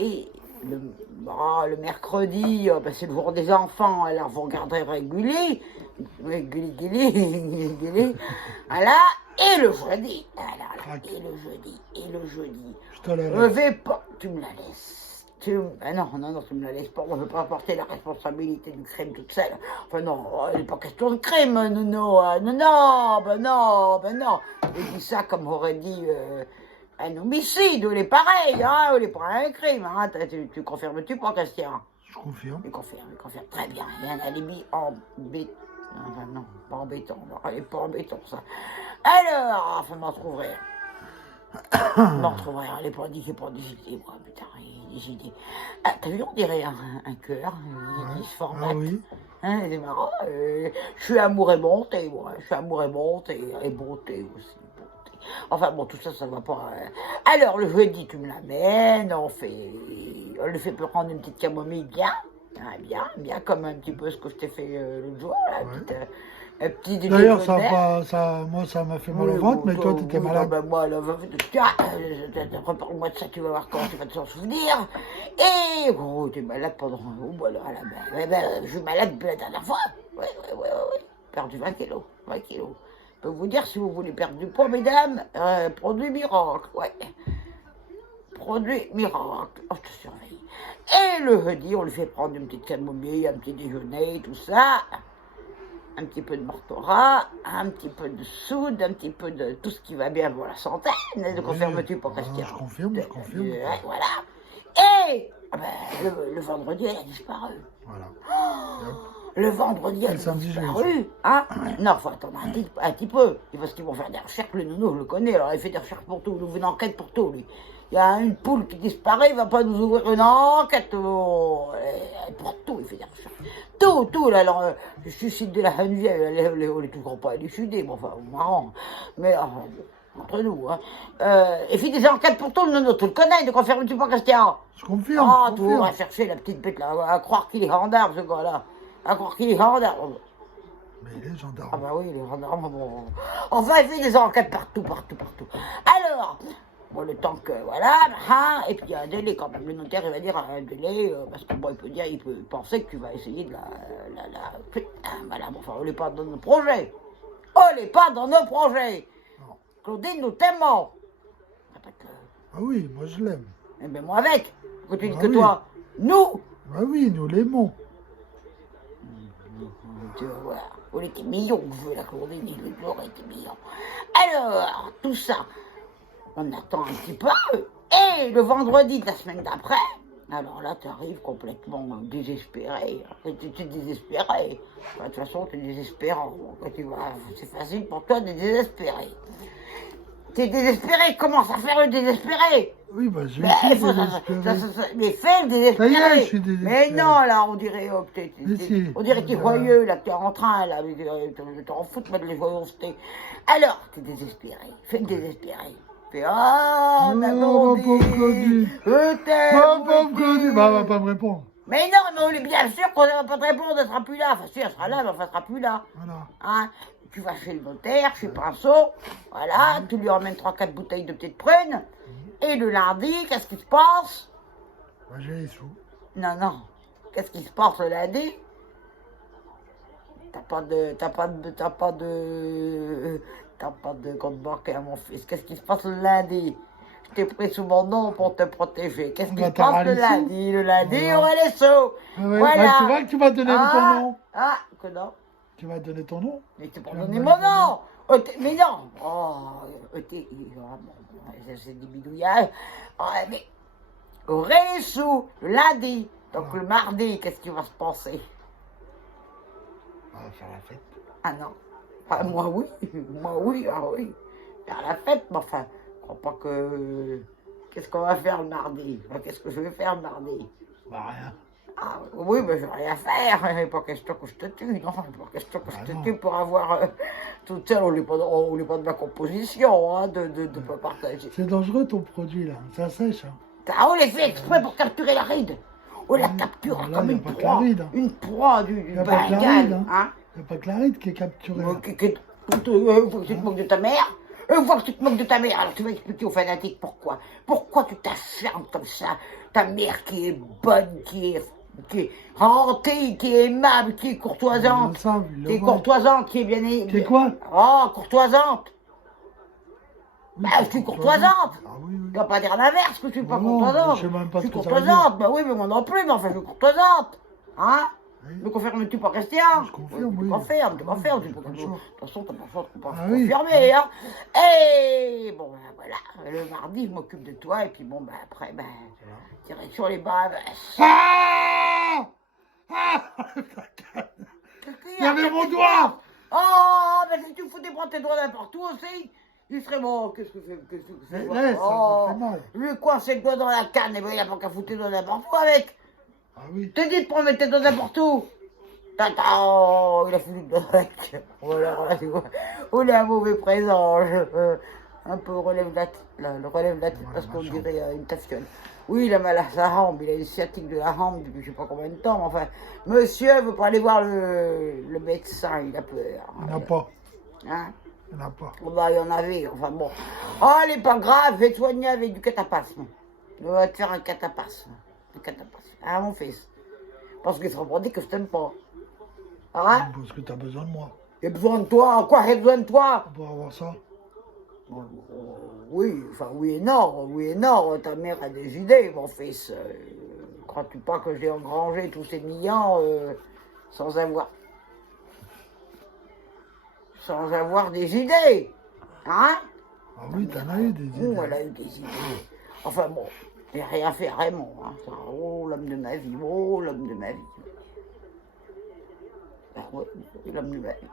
Et le mercredi, ben, c'est le jour des enfants, alors vous regarderez régulier. Voilà. Et le jeudi. Et le jeudi. Je te la Je laisse. vais pas. Tu me la laisses. Non, tu me la laisses pas. Moi, je ne veux pas porter la responsabilité du crime toute seule. Enfin, non, il n'est pas question de crime, non. Je dis ça comme aurait dit un homicide, ou les pareils, hein, ou les pas un crime. Hein. Tu confirmes-tu pas, Christian? Je confirme. Il confirme. Très bien. Il y a un alibi en béton. Enfin, non, pas en béton. Elle n'est pas en béton, ça. Alors, enfin, m'en trouverai. Elle n'est pas dit, j'ai pas décidé, moi, putain, j'ai dit. Ah, t'as vu, on dirait un cœur, qui se formate. Ah oui. Hein, c'est marrant. Je suis amour et bonté, moi. Je suis amour et bonté aussi. Beauté. Enfin, bon, tout ça, ça va pas. Alors, le jeudi, tu me l'amènes, on le fait prendre une petite camomille bien. Ah, bien, comme un petit peu ce que je t'ai fait l'autre jour, là, un petit D'ailleurs, déjeuner. moi, ça m'a fait mal au ventre, mais toi, tu étais malade. Ben moi, tiens, reparle-moi de ça, tu vas voir comment tu vas t'en souvenir. Et, t'es malade pendant... je suis malade depuis la dernière fois. Oui. Perdu 20 kilos. Je peux vous dire, si vous voulez perdre du poids, mesdames, produit miracle, ouais. Produit miracle. Oh, je te surveille. Et le jeudi, on lui fait prendre une petite camomille, un petit déjeuner, tout ça. Un petit peu de mortora, un petit peu de soude, un petit peu de tout ce qui va bien pour la santé. Ne confirmes-tu pas, Christian? Je confirme. Voilà. Et le vendredi, elle a disparu. Voilà. Le vendredi, elle a samedi, disparu. Hein? Non, faut attendre un petit peu. Parce qu'ils vont faire des recherches, le nounou, je le connais, alors il fait des recherches pour tout, il ouvre une enquête pour tout, lui. Il y a une poule qui disparaît, il va pas nous ouvrir une enquête. Pour tout, il fait des recherches. Tout, là, alors, le suicide de la Geneviève, on est toujours pas élucidé, bon, enfin, marrant. Mais, entre nous, hein. Il fait des enquêtes pour tout, le nounou, tu le connais, ne confirmes-tu pas, Christian? Je confirme. Ah, tu vas chercher la petite bête, là, à croire qu'il est gendarme, ce gars-là. À croire qu'il est gendarme. Mais il est gendarme. Ah bah oui, les gendarmes, bon. Enfin, il fait des enquêtes partout. Alors, bon, le temps que, voilà, et puis il y a un délai quand même. Le notaire, il va dire un délai, parce que bon, il peut penser que tu vas essayer de voilà, bon, enfin, on n'est pas dans nos projets. Non. Claudine, nous t'aimons. Répète-le. Ah oui, moi je l'aime. Eh bien, moi avec. Que tu dis Ah que oui. toi, nous. Ah oui, nous l'aimons. Tu vas voir. On était millions, je veux la Claudine, il aurait été millions. Alors, tout ça, on attend un petit peu. Et le vendredi de la semaine d'après, alors là, tu arrives complètement désespéré. Tu es désespéré. De toute façon, tu es désespérant. C'est facile pour toi de désespérer. Tu es désespéré, commence à faire le désespéré. Oui, bah j'ai Mais été désespéré. mais fais le désespéré. Ça y est, je suis désespéré. Mais non, là, on dirait que t'es joyeux, là, que t'es en train, là, t'en fous de mettre les joyeusetés. Alors, t'es désespéré, fais le désespéré. Fais, ah, ma pauvre Claudine. je t'aime. Ma pauvre Claudine. Bah, elle va pas me répondre. Mais non, mais on est bien sûr qu'on ne va pas te répondre, elle sera plus là. Enfin, si, elle sera là, mais enfin, elle sera plus là. Voilà. Hein? Tu vas chez le notaire, chez Pinceau, voilà, tu lui emmènes 3-4 bouteilles de petites prunes. Et le lundi, qu'est-ce qui se passe? Bah, j'ai les sous. Non, non. Qu'est-ce qui se passe le lundi? T'as pas de compte bancaire, mon fils. Qu'est-ce qui se passe le lundi? Je t'ai pris sous mon nom pour te protéger. Qu'est-ce qui Bah, se passe t'auras le les sous. lundi? Le lundi, il y Voilà. aura les sous. Ah ouais, Voilà. bah, tu vois que tu vas donner ton nom. Ah, que non. Tu vas donner ton nom. Mais c'est pour Tu donner vas mon me nom. Mais non. Oh, c'est des bidouillages. Ah, mais aurait les sous le lundi. Donc Ah. le mardi, qu'est-ce qui va se passer? On va faire la fête. Ah non. Enfin, moi oui. Moi oui, ah oui. Faire la fête, mais enfin, je crois pas que... Qu'est-ce qu'on va faire le mardi? Enfin, qu'est-ce que je vais faire le mardi? Bah, rien. Ah oui, mais je vais rien faire. Il n'est pas question que je te tue, non. Il n'est pas question que je te tue pour avoir... toute seule, on n'est pas de ma composition, hein, de pas partager. C'est dangereux ton produit là. Ça sèche. Hein. On les fait exprès pour capturer la ride. On la capture Là, comme y a une pas que la proie. ride, hein. Une proie du Y a pas que la Bengale. ride, hein. Hein. Il n'y a pas que la ride qui est capturée. Là. Une fois que tu te moques de ta mère, une fois que tu te moques de ta mère, alors tu vas expliquer aux fanatiques pourquoi. Pourquoi tu t'acharnes comme ça? Ta mère qui est bonne, qui est hantée, qui est aimable, qui est Ils le courtoisante. savent, ils le Qui est voient. courtoisante, qui est bien aimée. Qui est quoi? Oh, courtoisante. Oui, Bah, c'est je suis courtoisante. Ah oui, oui. Tu vas pas dire l'inverse, que je suis pas Non, courtoisante. je sais même pas Je suis ce que ça veut courtoisante, bah oui, mais moi non plus, mais enfin, je suis courtoisante. Hein? Oui. Me confirmes-tu pas, Christian? Je confirme, oui. Tu confirmes, tu Oui, confirmes. oui, De toute bonjour. façon, t'as pas le choix de pas Ah oui. confirmer, hein? Et bon, ben voilà, le mardi, je m'occupe de toi, et puis bon, ben après, ben, direction les Bahamas. Ah Ah Qu'est-ce qu'il Il y avait Qu'est-ce mon qu'il doigt. Oh, mais si tu foutais prendre tes doigts n'importe où aussi, il serait bon. Qu'est-ce que c'est? Ouais, ça fait mal. Lui coincer le doigt dans la canne, et ben, il a pas qu'à foutre les doigts n'importe où avec. Ah oui. Je te dis de prendre tes doigts n'importe où. Oh, il a foutu le doigt dans la canne. Voilà, tu vois. On est un mauvais présent. Un peu relève la tête, là, le relève la tête parce qu'on dirait une tafiole. Oui, il a mal à sa hambe, il a une sciatique de la hambe depuis je sais pas combien de temps, mais enfin, monsieur veut pas aller voir le médecin, il a peur. Il n'y en a pas. Hein? Il n'y en a pas. Oh, bah, il y en avait, enfin bon. Oh, elle est pas grave, je vais te soigner avec du cataplasme. On va te faire un cataplasme. Un cataplasme. Ah, mon fils. Parce qu'il se reprendait que je t'aime pas. Hein? Parce que tu as besoin de moi. J'ai besoin de toi, quoi, j'ai besoin de toi? Pour avoir ça. Oui, enfin oui et non, ta mère a des idées, mon fils. Crois-tu pas que j'ai engrangé tous ces millions sans avoir des idées? Hein? Ah oui, t'en as eu des idées. Oh, elle a eu des idées. Enfin bon, j'ai rien fait Raymond. Hein. Oh, l'homme de ma vie, oh, l'homme de ma vie. Ah ouais, l'homme de ma vie.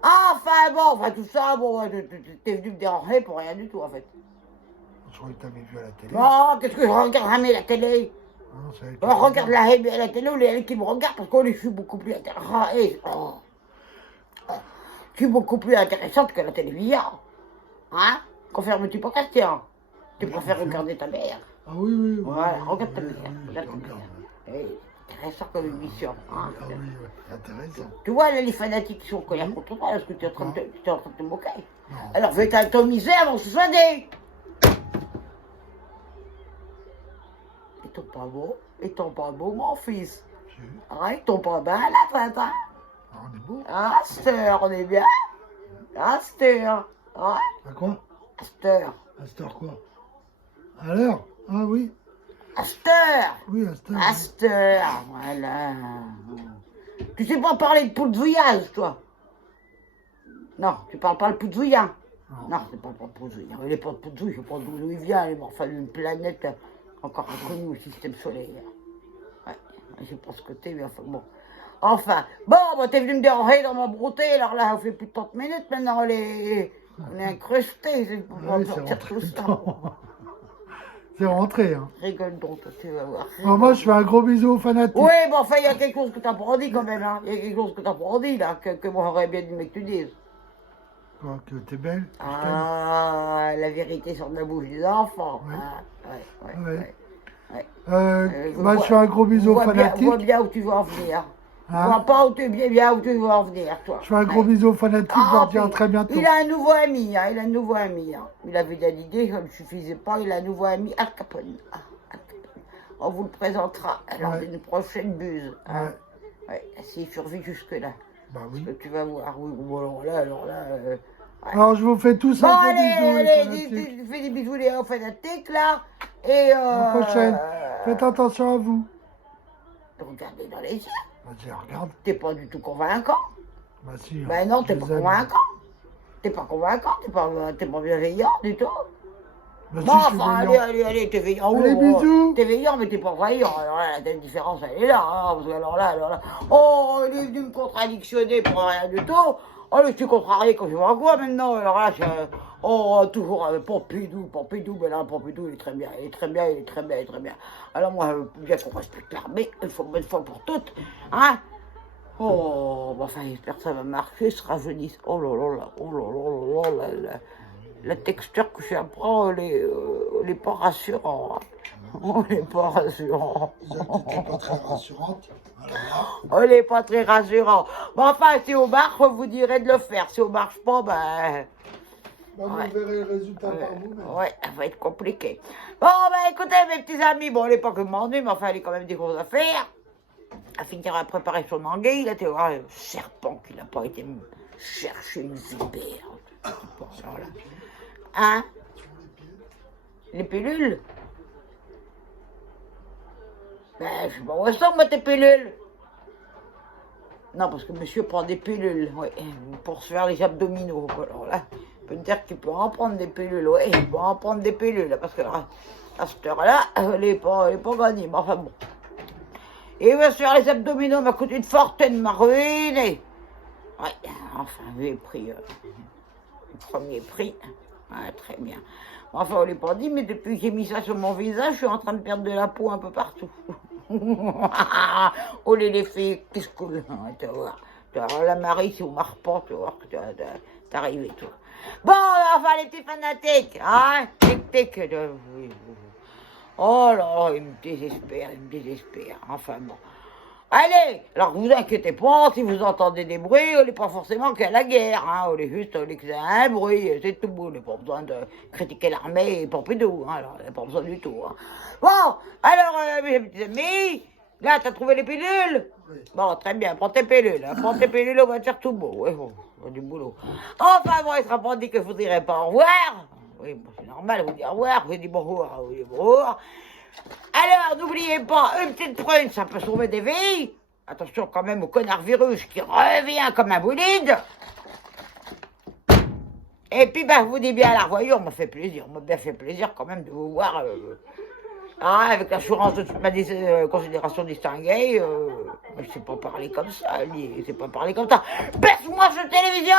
Enfin bon, enfin tout ça, bon, t'es venu me déranger pour rien du tout en fait. Je croyais que t'avais vu à la télé. Oh, qu'est-ce que je regarde jamais la télé? Non, c'est avec Je regarde la télé, ou les qui me regardent parce que je suis beaucoup plus intéressante. Je suis beaucoup plus intéressante que la télévision. Hein? Confirmes-tu pas, Christian? Tu préfères regarder ta mère? Ah oui, oui. oui, Voilà, oui, regarde ta oui, mère. oui, Regarde je ta regarde. mère. Intéressant comme émission. Hein? Ah oui, oui, intéressant. Tu vois, là, les fanatiques qui sont en colère contre toi, est-ce que tu es en train de te moquer? Non. Alors, je vais t'atomiser avant que ce soit dit. Ils t'ont pas beau, mon fils. Si. Hein, ils t'ont pas bien, la tata. Ah, on est beau. Ah, Astor, on est bien. Astor. Ouais, À quoi? Astor. À cette heure quoi? À l'heure? Ah oui. Astor. Oui, à cette heure. Astor, voilà. Tu sais pas parler de poudzouillage, toi? Non, tu parles pas le poudzouillant. Non, c'est pas le poudzouillant. Il est pas de poudzouille, je sais pas d'où il vient. Il est enfin d'une planète encore inconnue au système solaire. Ouais, je sais pas ce que t'es, mais enfin bon. Enfin, bon, bah, t'es venu me déranger dans ma brouté, alors là, on fait plus de 30 minutes maintenant, on est incrustés, c'est pour Ah oui, c'est sortir rentré tout ça. dedans. C'est rentré, hein. Rigole donc, tu vas voir. Alors moi, je fais un gros bisou aux fanatiques. Oui, mais enfin, il y a quelque chose que t'as pas dit quand même, hein. Il y a quelque chose que t'as pas dit, là, que moi, j'aurais bien aimé que tu dises. Quoi, que t'es belle? que je t'aime. Ah, la vérité sort de la bouche des enfants. Oui. Ah, ouais. Ouais. Ouais. Bah, je fais un gros bisou aux Vois fanatiques. bien où tu veux en venir. Je vois pas où tu viens, où tu veux en venir, toi. Je fais un gros bisou aux fanatiques, je leur dis à puis, très bientôt. il a un nouveau ami, hein, il a un nouveau ami. Hein. Il avait Dalidé, ça ne suffisait pas, il a un nouveau ami, Al Capone. Ah, Al Capone. On vous le présentera lors d'une prochaine buse. Hein. Ouais, s'il survit jusque-là. Bah oui. Parce que tu vas voir, oui, bon, alors là... ouais. Alors je vous fais tous Bon, un gros allez, bisou, les fanatiques. fais des bisous les fanatiques, là. Et À la prochaine. Faites attention à vous. regardez dans les yeux. Vas-y, regarde. T'es pas du tout convaincant. Bah si. Ben non, t'es je pas les aime. convaincant. T'es pas convaincant, t'es pas bienveillant du tout. Bah, Bon, si, je suis enfin, voyant. allez, t'es veillant. Allez, bisous. T'es veillant, mais t'es pas voyant. Alors là, la différence, elle est là. Hein, parce que alors là. Oh, il est venu me contradictionner pour rien du tout. Oh, je suis contrarié quand je vois quoi maintenant. Alors là, toujours avec Pompidou, mais là, Pompidou, il est très bien. Alors moi, bien qu'on respecte l'armée, il faut une fois pour toutes. Hein? Oh, bah, enfin, j'espère que ça va marcher, ce rajeunissement. Oh là. La texture que ça prend, elle est pas rassurante. Elle est pas rassurante. T'es pas très rassurante. Elle est pas très rassurante. Bon, enfin, si on marche, vous direz de le faire. Si on marche pas, ben... Bah, vous verrez le résultat par vous-même. Ouais, ça va être compliqué. Bon, ben, écoutez, mes petits amis, bon, elle n'est pas que m'ennuie, mais enfin, elle a quand même des choses à faire. À finir à préparer son anguille, il a été voir un serpent qu'il n'a pas été chercher une vipère. Alors là. Hein? Les pilules? Ben, je sais pas où elles sont, moi, tes pilules. Non, parce que monsieur prend des pilules, ouais, pour se faire les abdominaux. Alors là, je peux te dire qu'il peut en prendre des pilules, ouais, il peut en prendre des pilules, parce que là, à cette heure-là, elle est pas gagnée, mais enfin bon. Et il va se faire les abdominaux, m'a coûté une fortune, m'a ruiné. Ouais, enfin, j'ai pris le premier prix. Ouais, très bien. Enfin, on ne l'a pas dit, mais depuis que j'ai mis ça sur mon visage, je suis en train de perdre de la peau un peu partout. Oh les filles, qu'est-ce que... Tu vas voir. Tu vas voir la Marie, si on ne marche pas, tu vas voir que t'es arrivé, toi. Bon, enfin, les petits fanatiques, hein, tic. Oh là, il me désespère. Enfin bon. Allez, alors vous inquiétez pas, si vous entendez des bruits, on n'est pas forcément qu'à la guerre, hein, on est juste que c'est un bruit, c'est tout, on n'a pas besoin de critiquer l'armée et Pompidou, hein, alors on n'a pas besoin du tout. Hein. Bon, alors mes petits amis, là t'as trouvé les pilules? Oui. Bon, très bien, prends tes pilules, on va te faire tout beau, ouais, bon, du boulot. Enfin bon, il sera pas dit que vous direz pas au revoir, oui, bon, c'est normal, vous dire au revoir, vous dites bonjour, vous dites bonjour. Alors, n'oubliez pas, une petite prune, ça peut sauver des vies. Attention quand même au connard virus qui revient comme un bolide. Et puis, ben, je vous dis bien, la voyure m'a fait plaisir quand même de vous voir. Avec l'assurance de toute ma considération distinguée, je ne sais pas parler comme ça, je ne sais pas parler comme ça. Baisse-moi cette télévision!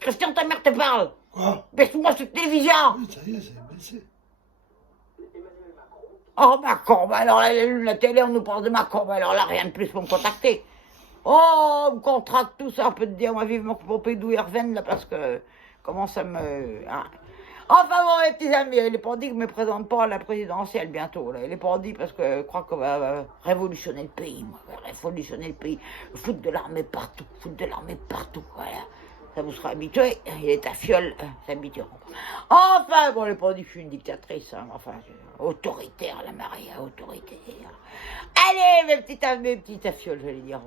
Christian, ta mère te parle. Quoi? Baisse-moi cette télévision. Oui, ça y est, c'est baissé. Oh, Macron, bah alors la télé, on nous parle de Macron, bah alors là, rien de plus pour me contacter. Oh, on me contracte tout ça, on peut te dire, moi, vivement que Pompidou y revienne, là, parce que, comment ça me... Hein. Enfin bon, mes petits amis, il est pas dit que je me présente pas à la présidentielle bientôt, là. Il est pas dit parce que je crois qu'on va révolutionner le pays, moi, révolutionner le pays. Foutre de l'armée partout, voilà. Ça vous sera habitué, il est à fiole, s'habitueront. Enfin, bon, il n'est pas dit que je suis une dictatrice, hein, enfin, autoritaire, la Maria, autoritaire. Allez, mes petites affioles, j'allais dire.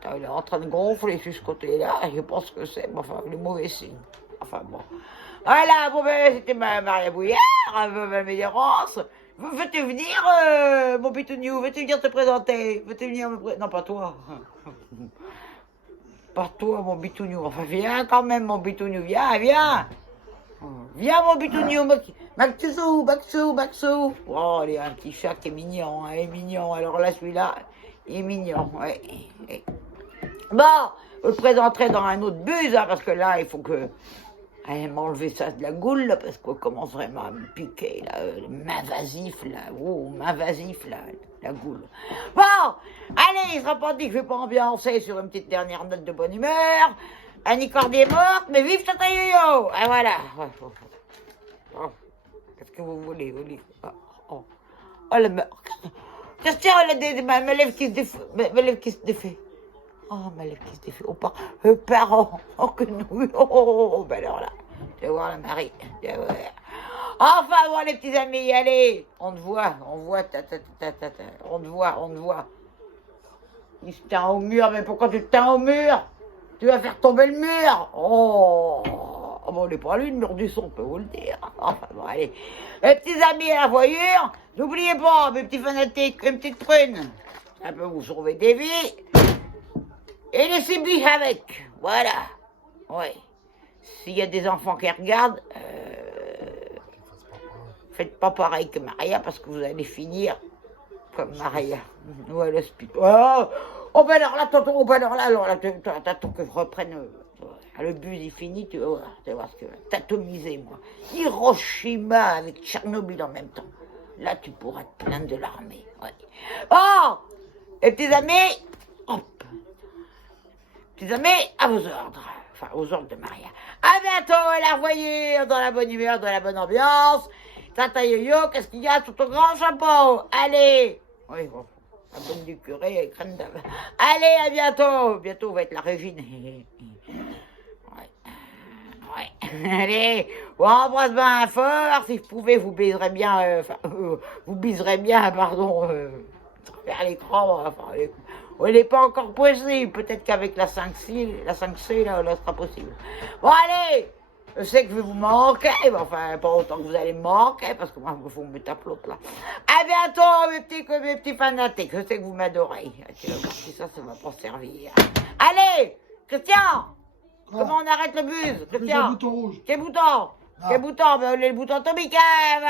Putain, il est en train de gonfler sur ce côté-là, je pense que c'est, enfin, le mauvais signe. Enfin, bon. Voilà, bon, ben, c'était Maria Bouillard, ma médérance. Veux-tu venir, mon pitounou, veux-tu venir te présenter? Veux-tu venir me présenter? Non, pas toi. Pas toi, mon bitounou. Enfin, viens quand même, mon bitounou. Viens. Viens, mon bitounou. Maxou. Oh, il y a un petit chat qui est mignon. Il est mignon. Alors là, celui-là, il est mignon. Ouais. Bon, je le présenterai dans un autre bus, hein, parce que là, il faut que... Allez, m'enlever ça de la goule, là, parce qu'on commence vraiment à me piquer, là, main vasif, là, la goule. Bon, allez, il sera pas dit que je vais pas ambiancer sur une petite dernière note de bonne humeur. Annie Cordy est morte, mais vive Tata Yo-Yo. Et voilà. Oh. Qu'est-ce que vous voulez, Oh, la meurt. Christian, elle a ma lèvre qui se défait. Ma lèvre qui se défait. Oh, ma lèvre qui se défait. Oh, parents. Oh, que nous. Oh, ben alors là. Tu vas voir la Marie. Tu vas voir. Enfin, bon, les petits amis, allez. On te voit. On te voit. Il se tient au mur. Mais pourquoi tu te tiens au mur? Tu vas faire tomber le mur. Oh, bon, on n'est pas lui, le mur du son, on peut vous le dire. Enfin, bon, allez. Les petits amis à la voyure, n'oubliez pas, mes petits fanatiques, une petite prune. Ça peut vous sauver des vies. Et laissez biche avec. Voilà. Ouais. S'il y a des enfants qui regardent, faites pas pareil que Maria, parce que vous allez finir comme Maria. Ou à l'hospital. Oh ben alors là, t'attends que je reprenne. Le bus il finit, tu vas voir ce que t'atomiser, moi. Hiroshima avec Tchernobyl en même temps. Là, tu pourras te plaindre de l'armée. Ouais. Oh, les petits amis, hop. Petits amis, à vos ordres. Enfin, aux ordres de Maria. À bientôt, à la revoyure, dans la bonne humeur, dans la bonne ambiance. Tata Yo-Yo, qu'est-ce qu'il y a sur ton grand chapeau? Allez. Oui, bon. La bonne du curé et crème d'ave. Allez, à bientôt. Bientôt, on va être la Régine. Ouais. Allez, on embrasse bien fort. Si je pouvais, vous baiserez bien, vous biserez bien, pardon, vers l'écran. Enfin, on n'est pas encore possible. Peut-être qu'avec la 5C, là, sera possible. Bon, allez. Je sais que je vais vous manquer, mais enfin, pas autant que vous allez me manquer, parce que moi, il faut me mettre à plot là. À bientôt, mes petits fanatiques. Je sais que vous m'adorez. Tu vas voir si ça va pas servir. Allez, Christian, comment on arrête le bus, Christian? Le bouton rouge. Quel bouton? Quel bouton? Ben, le bouton atomique, hein.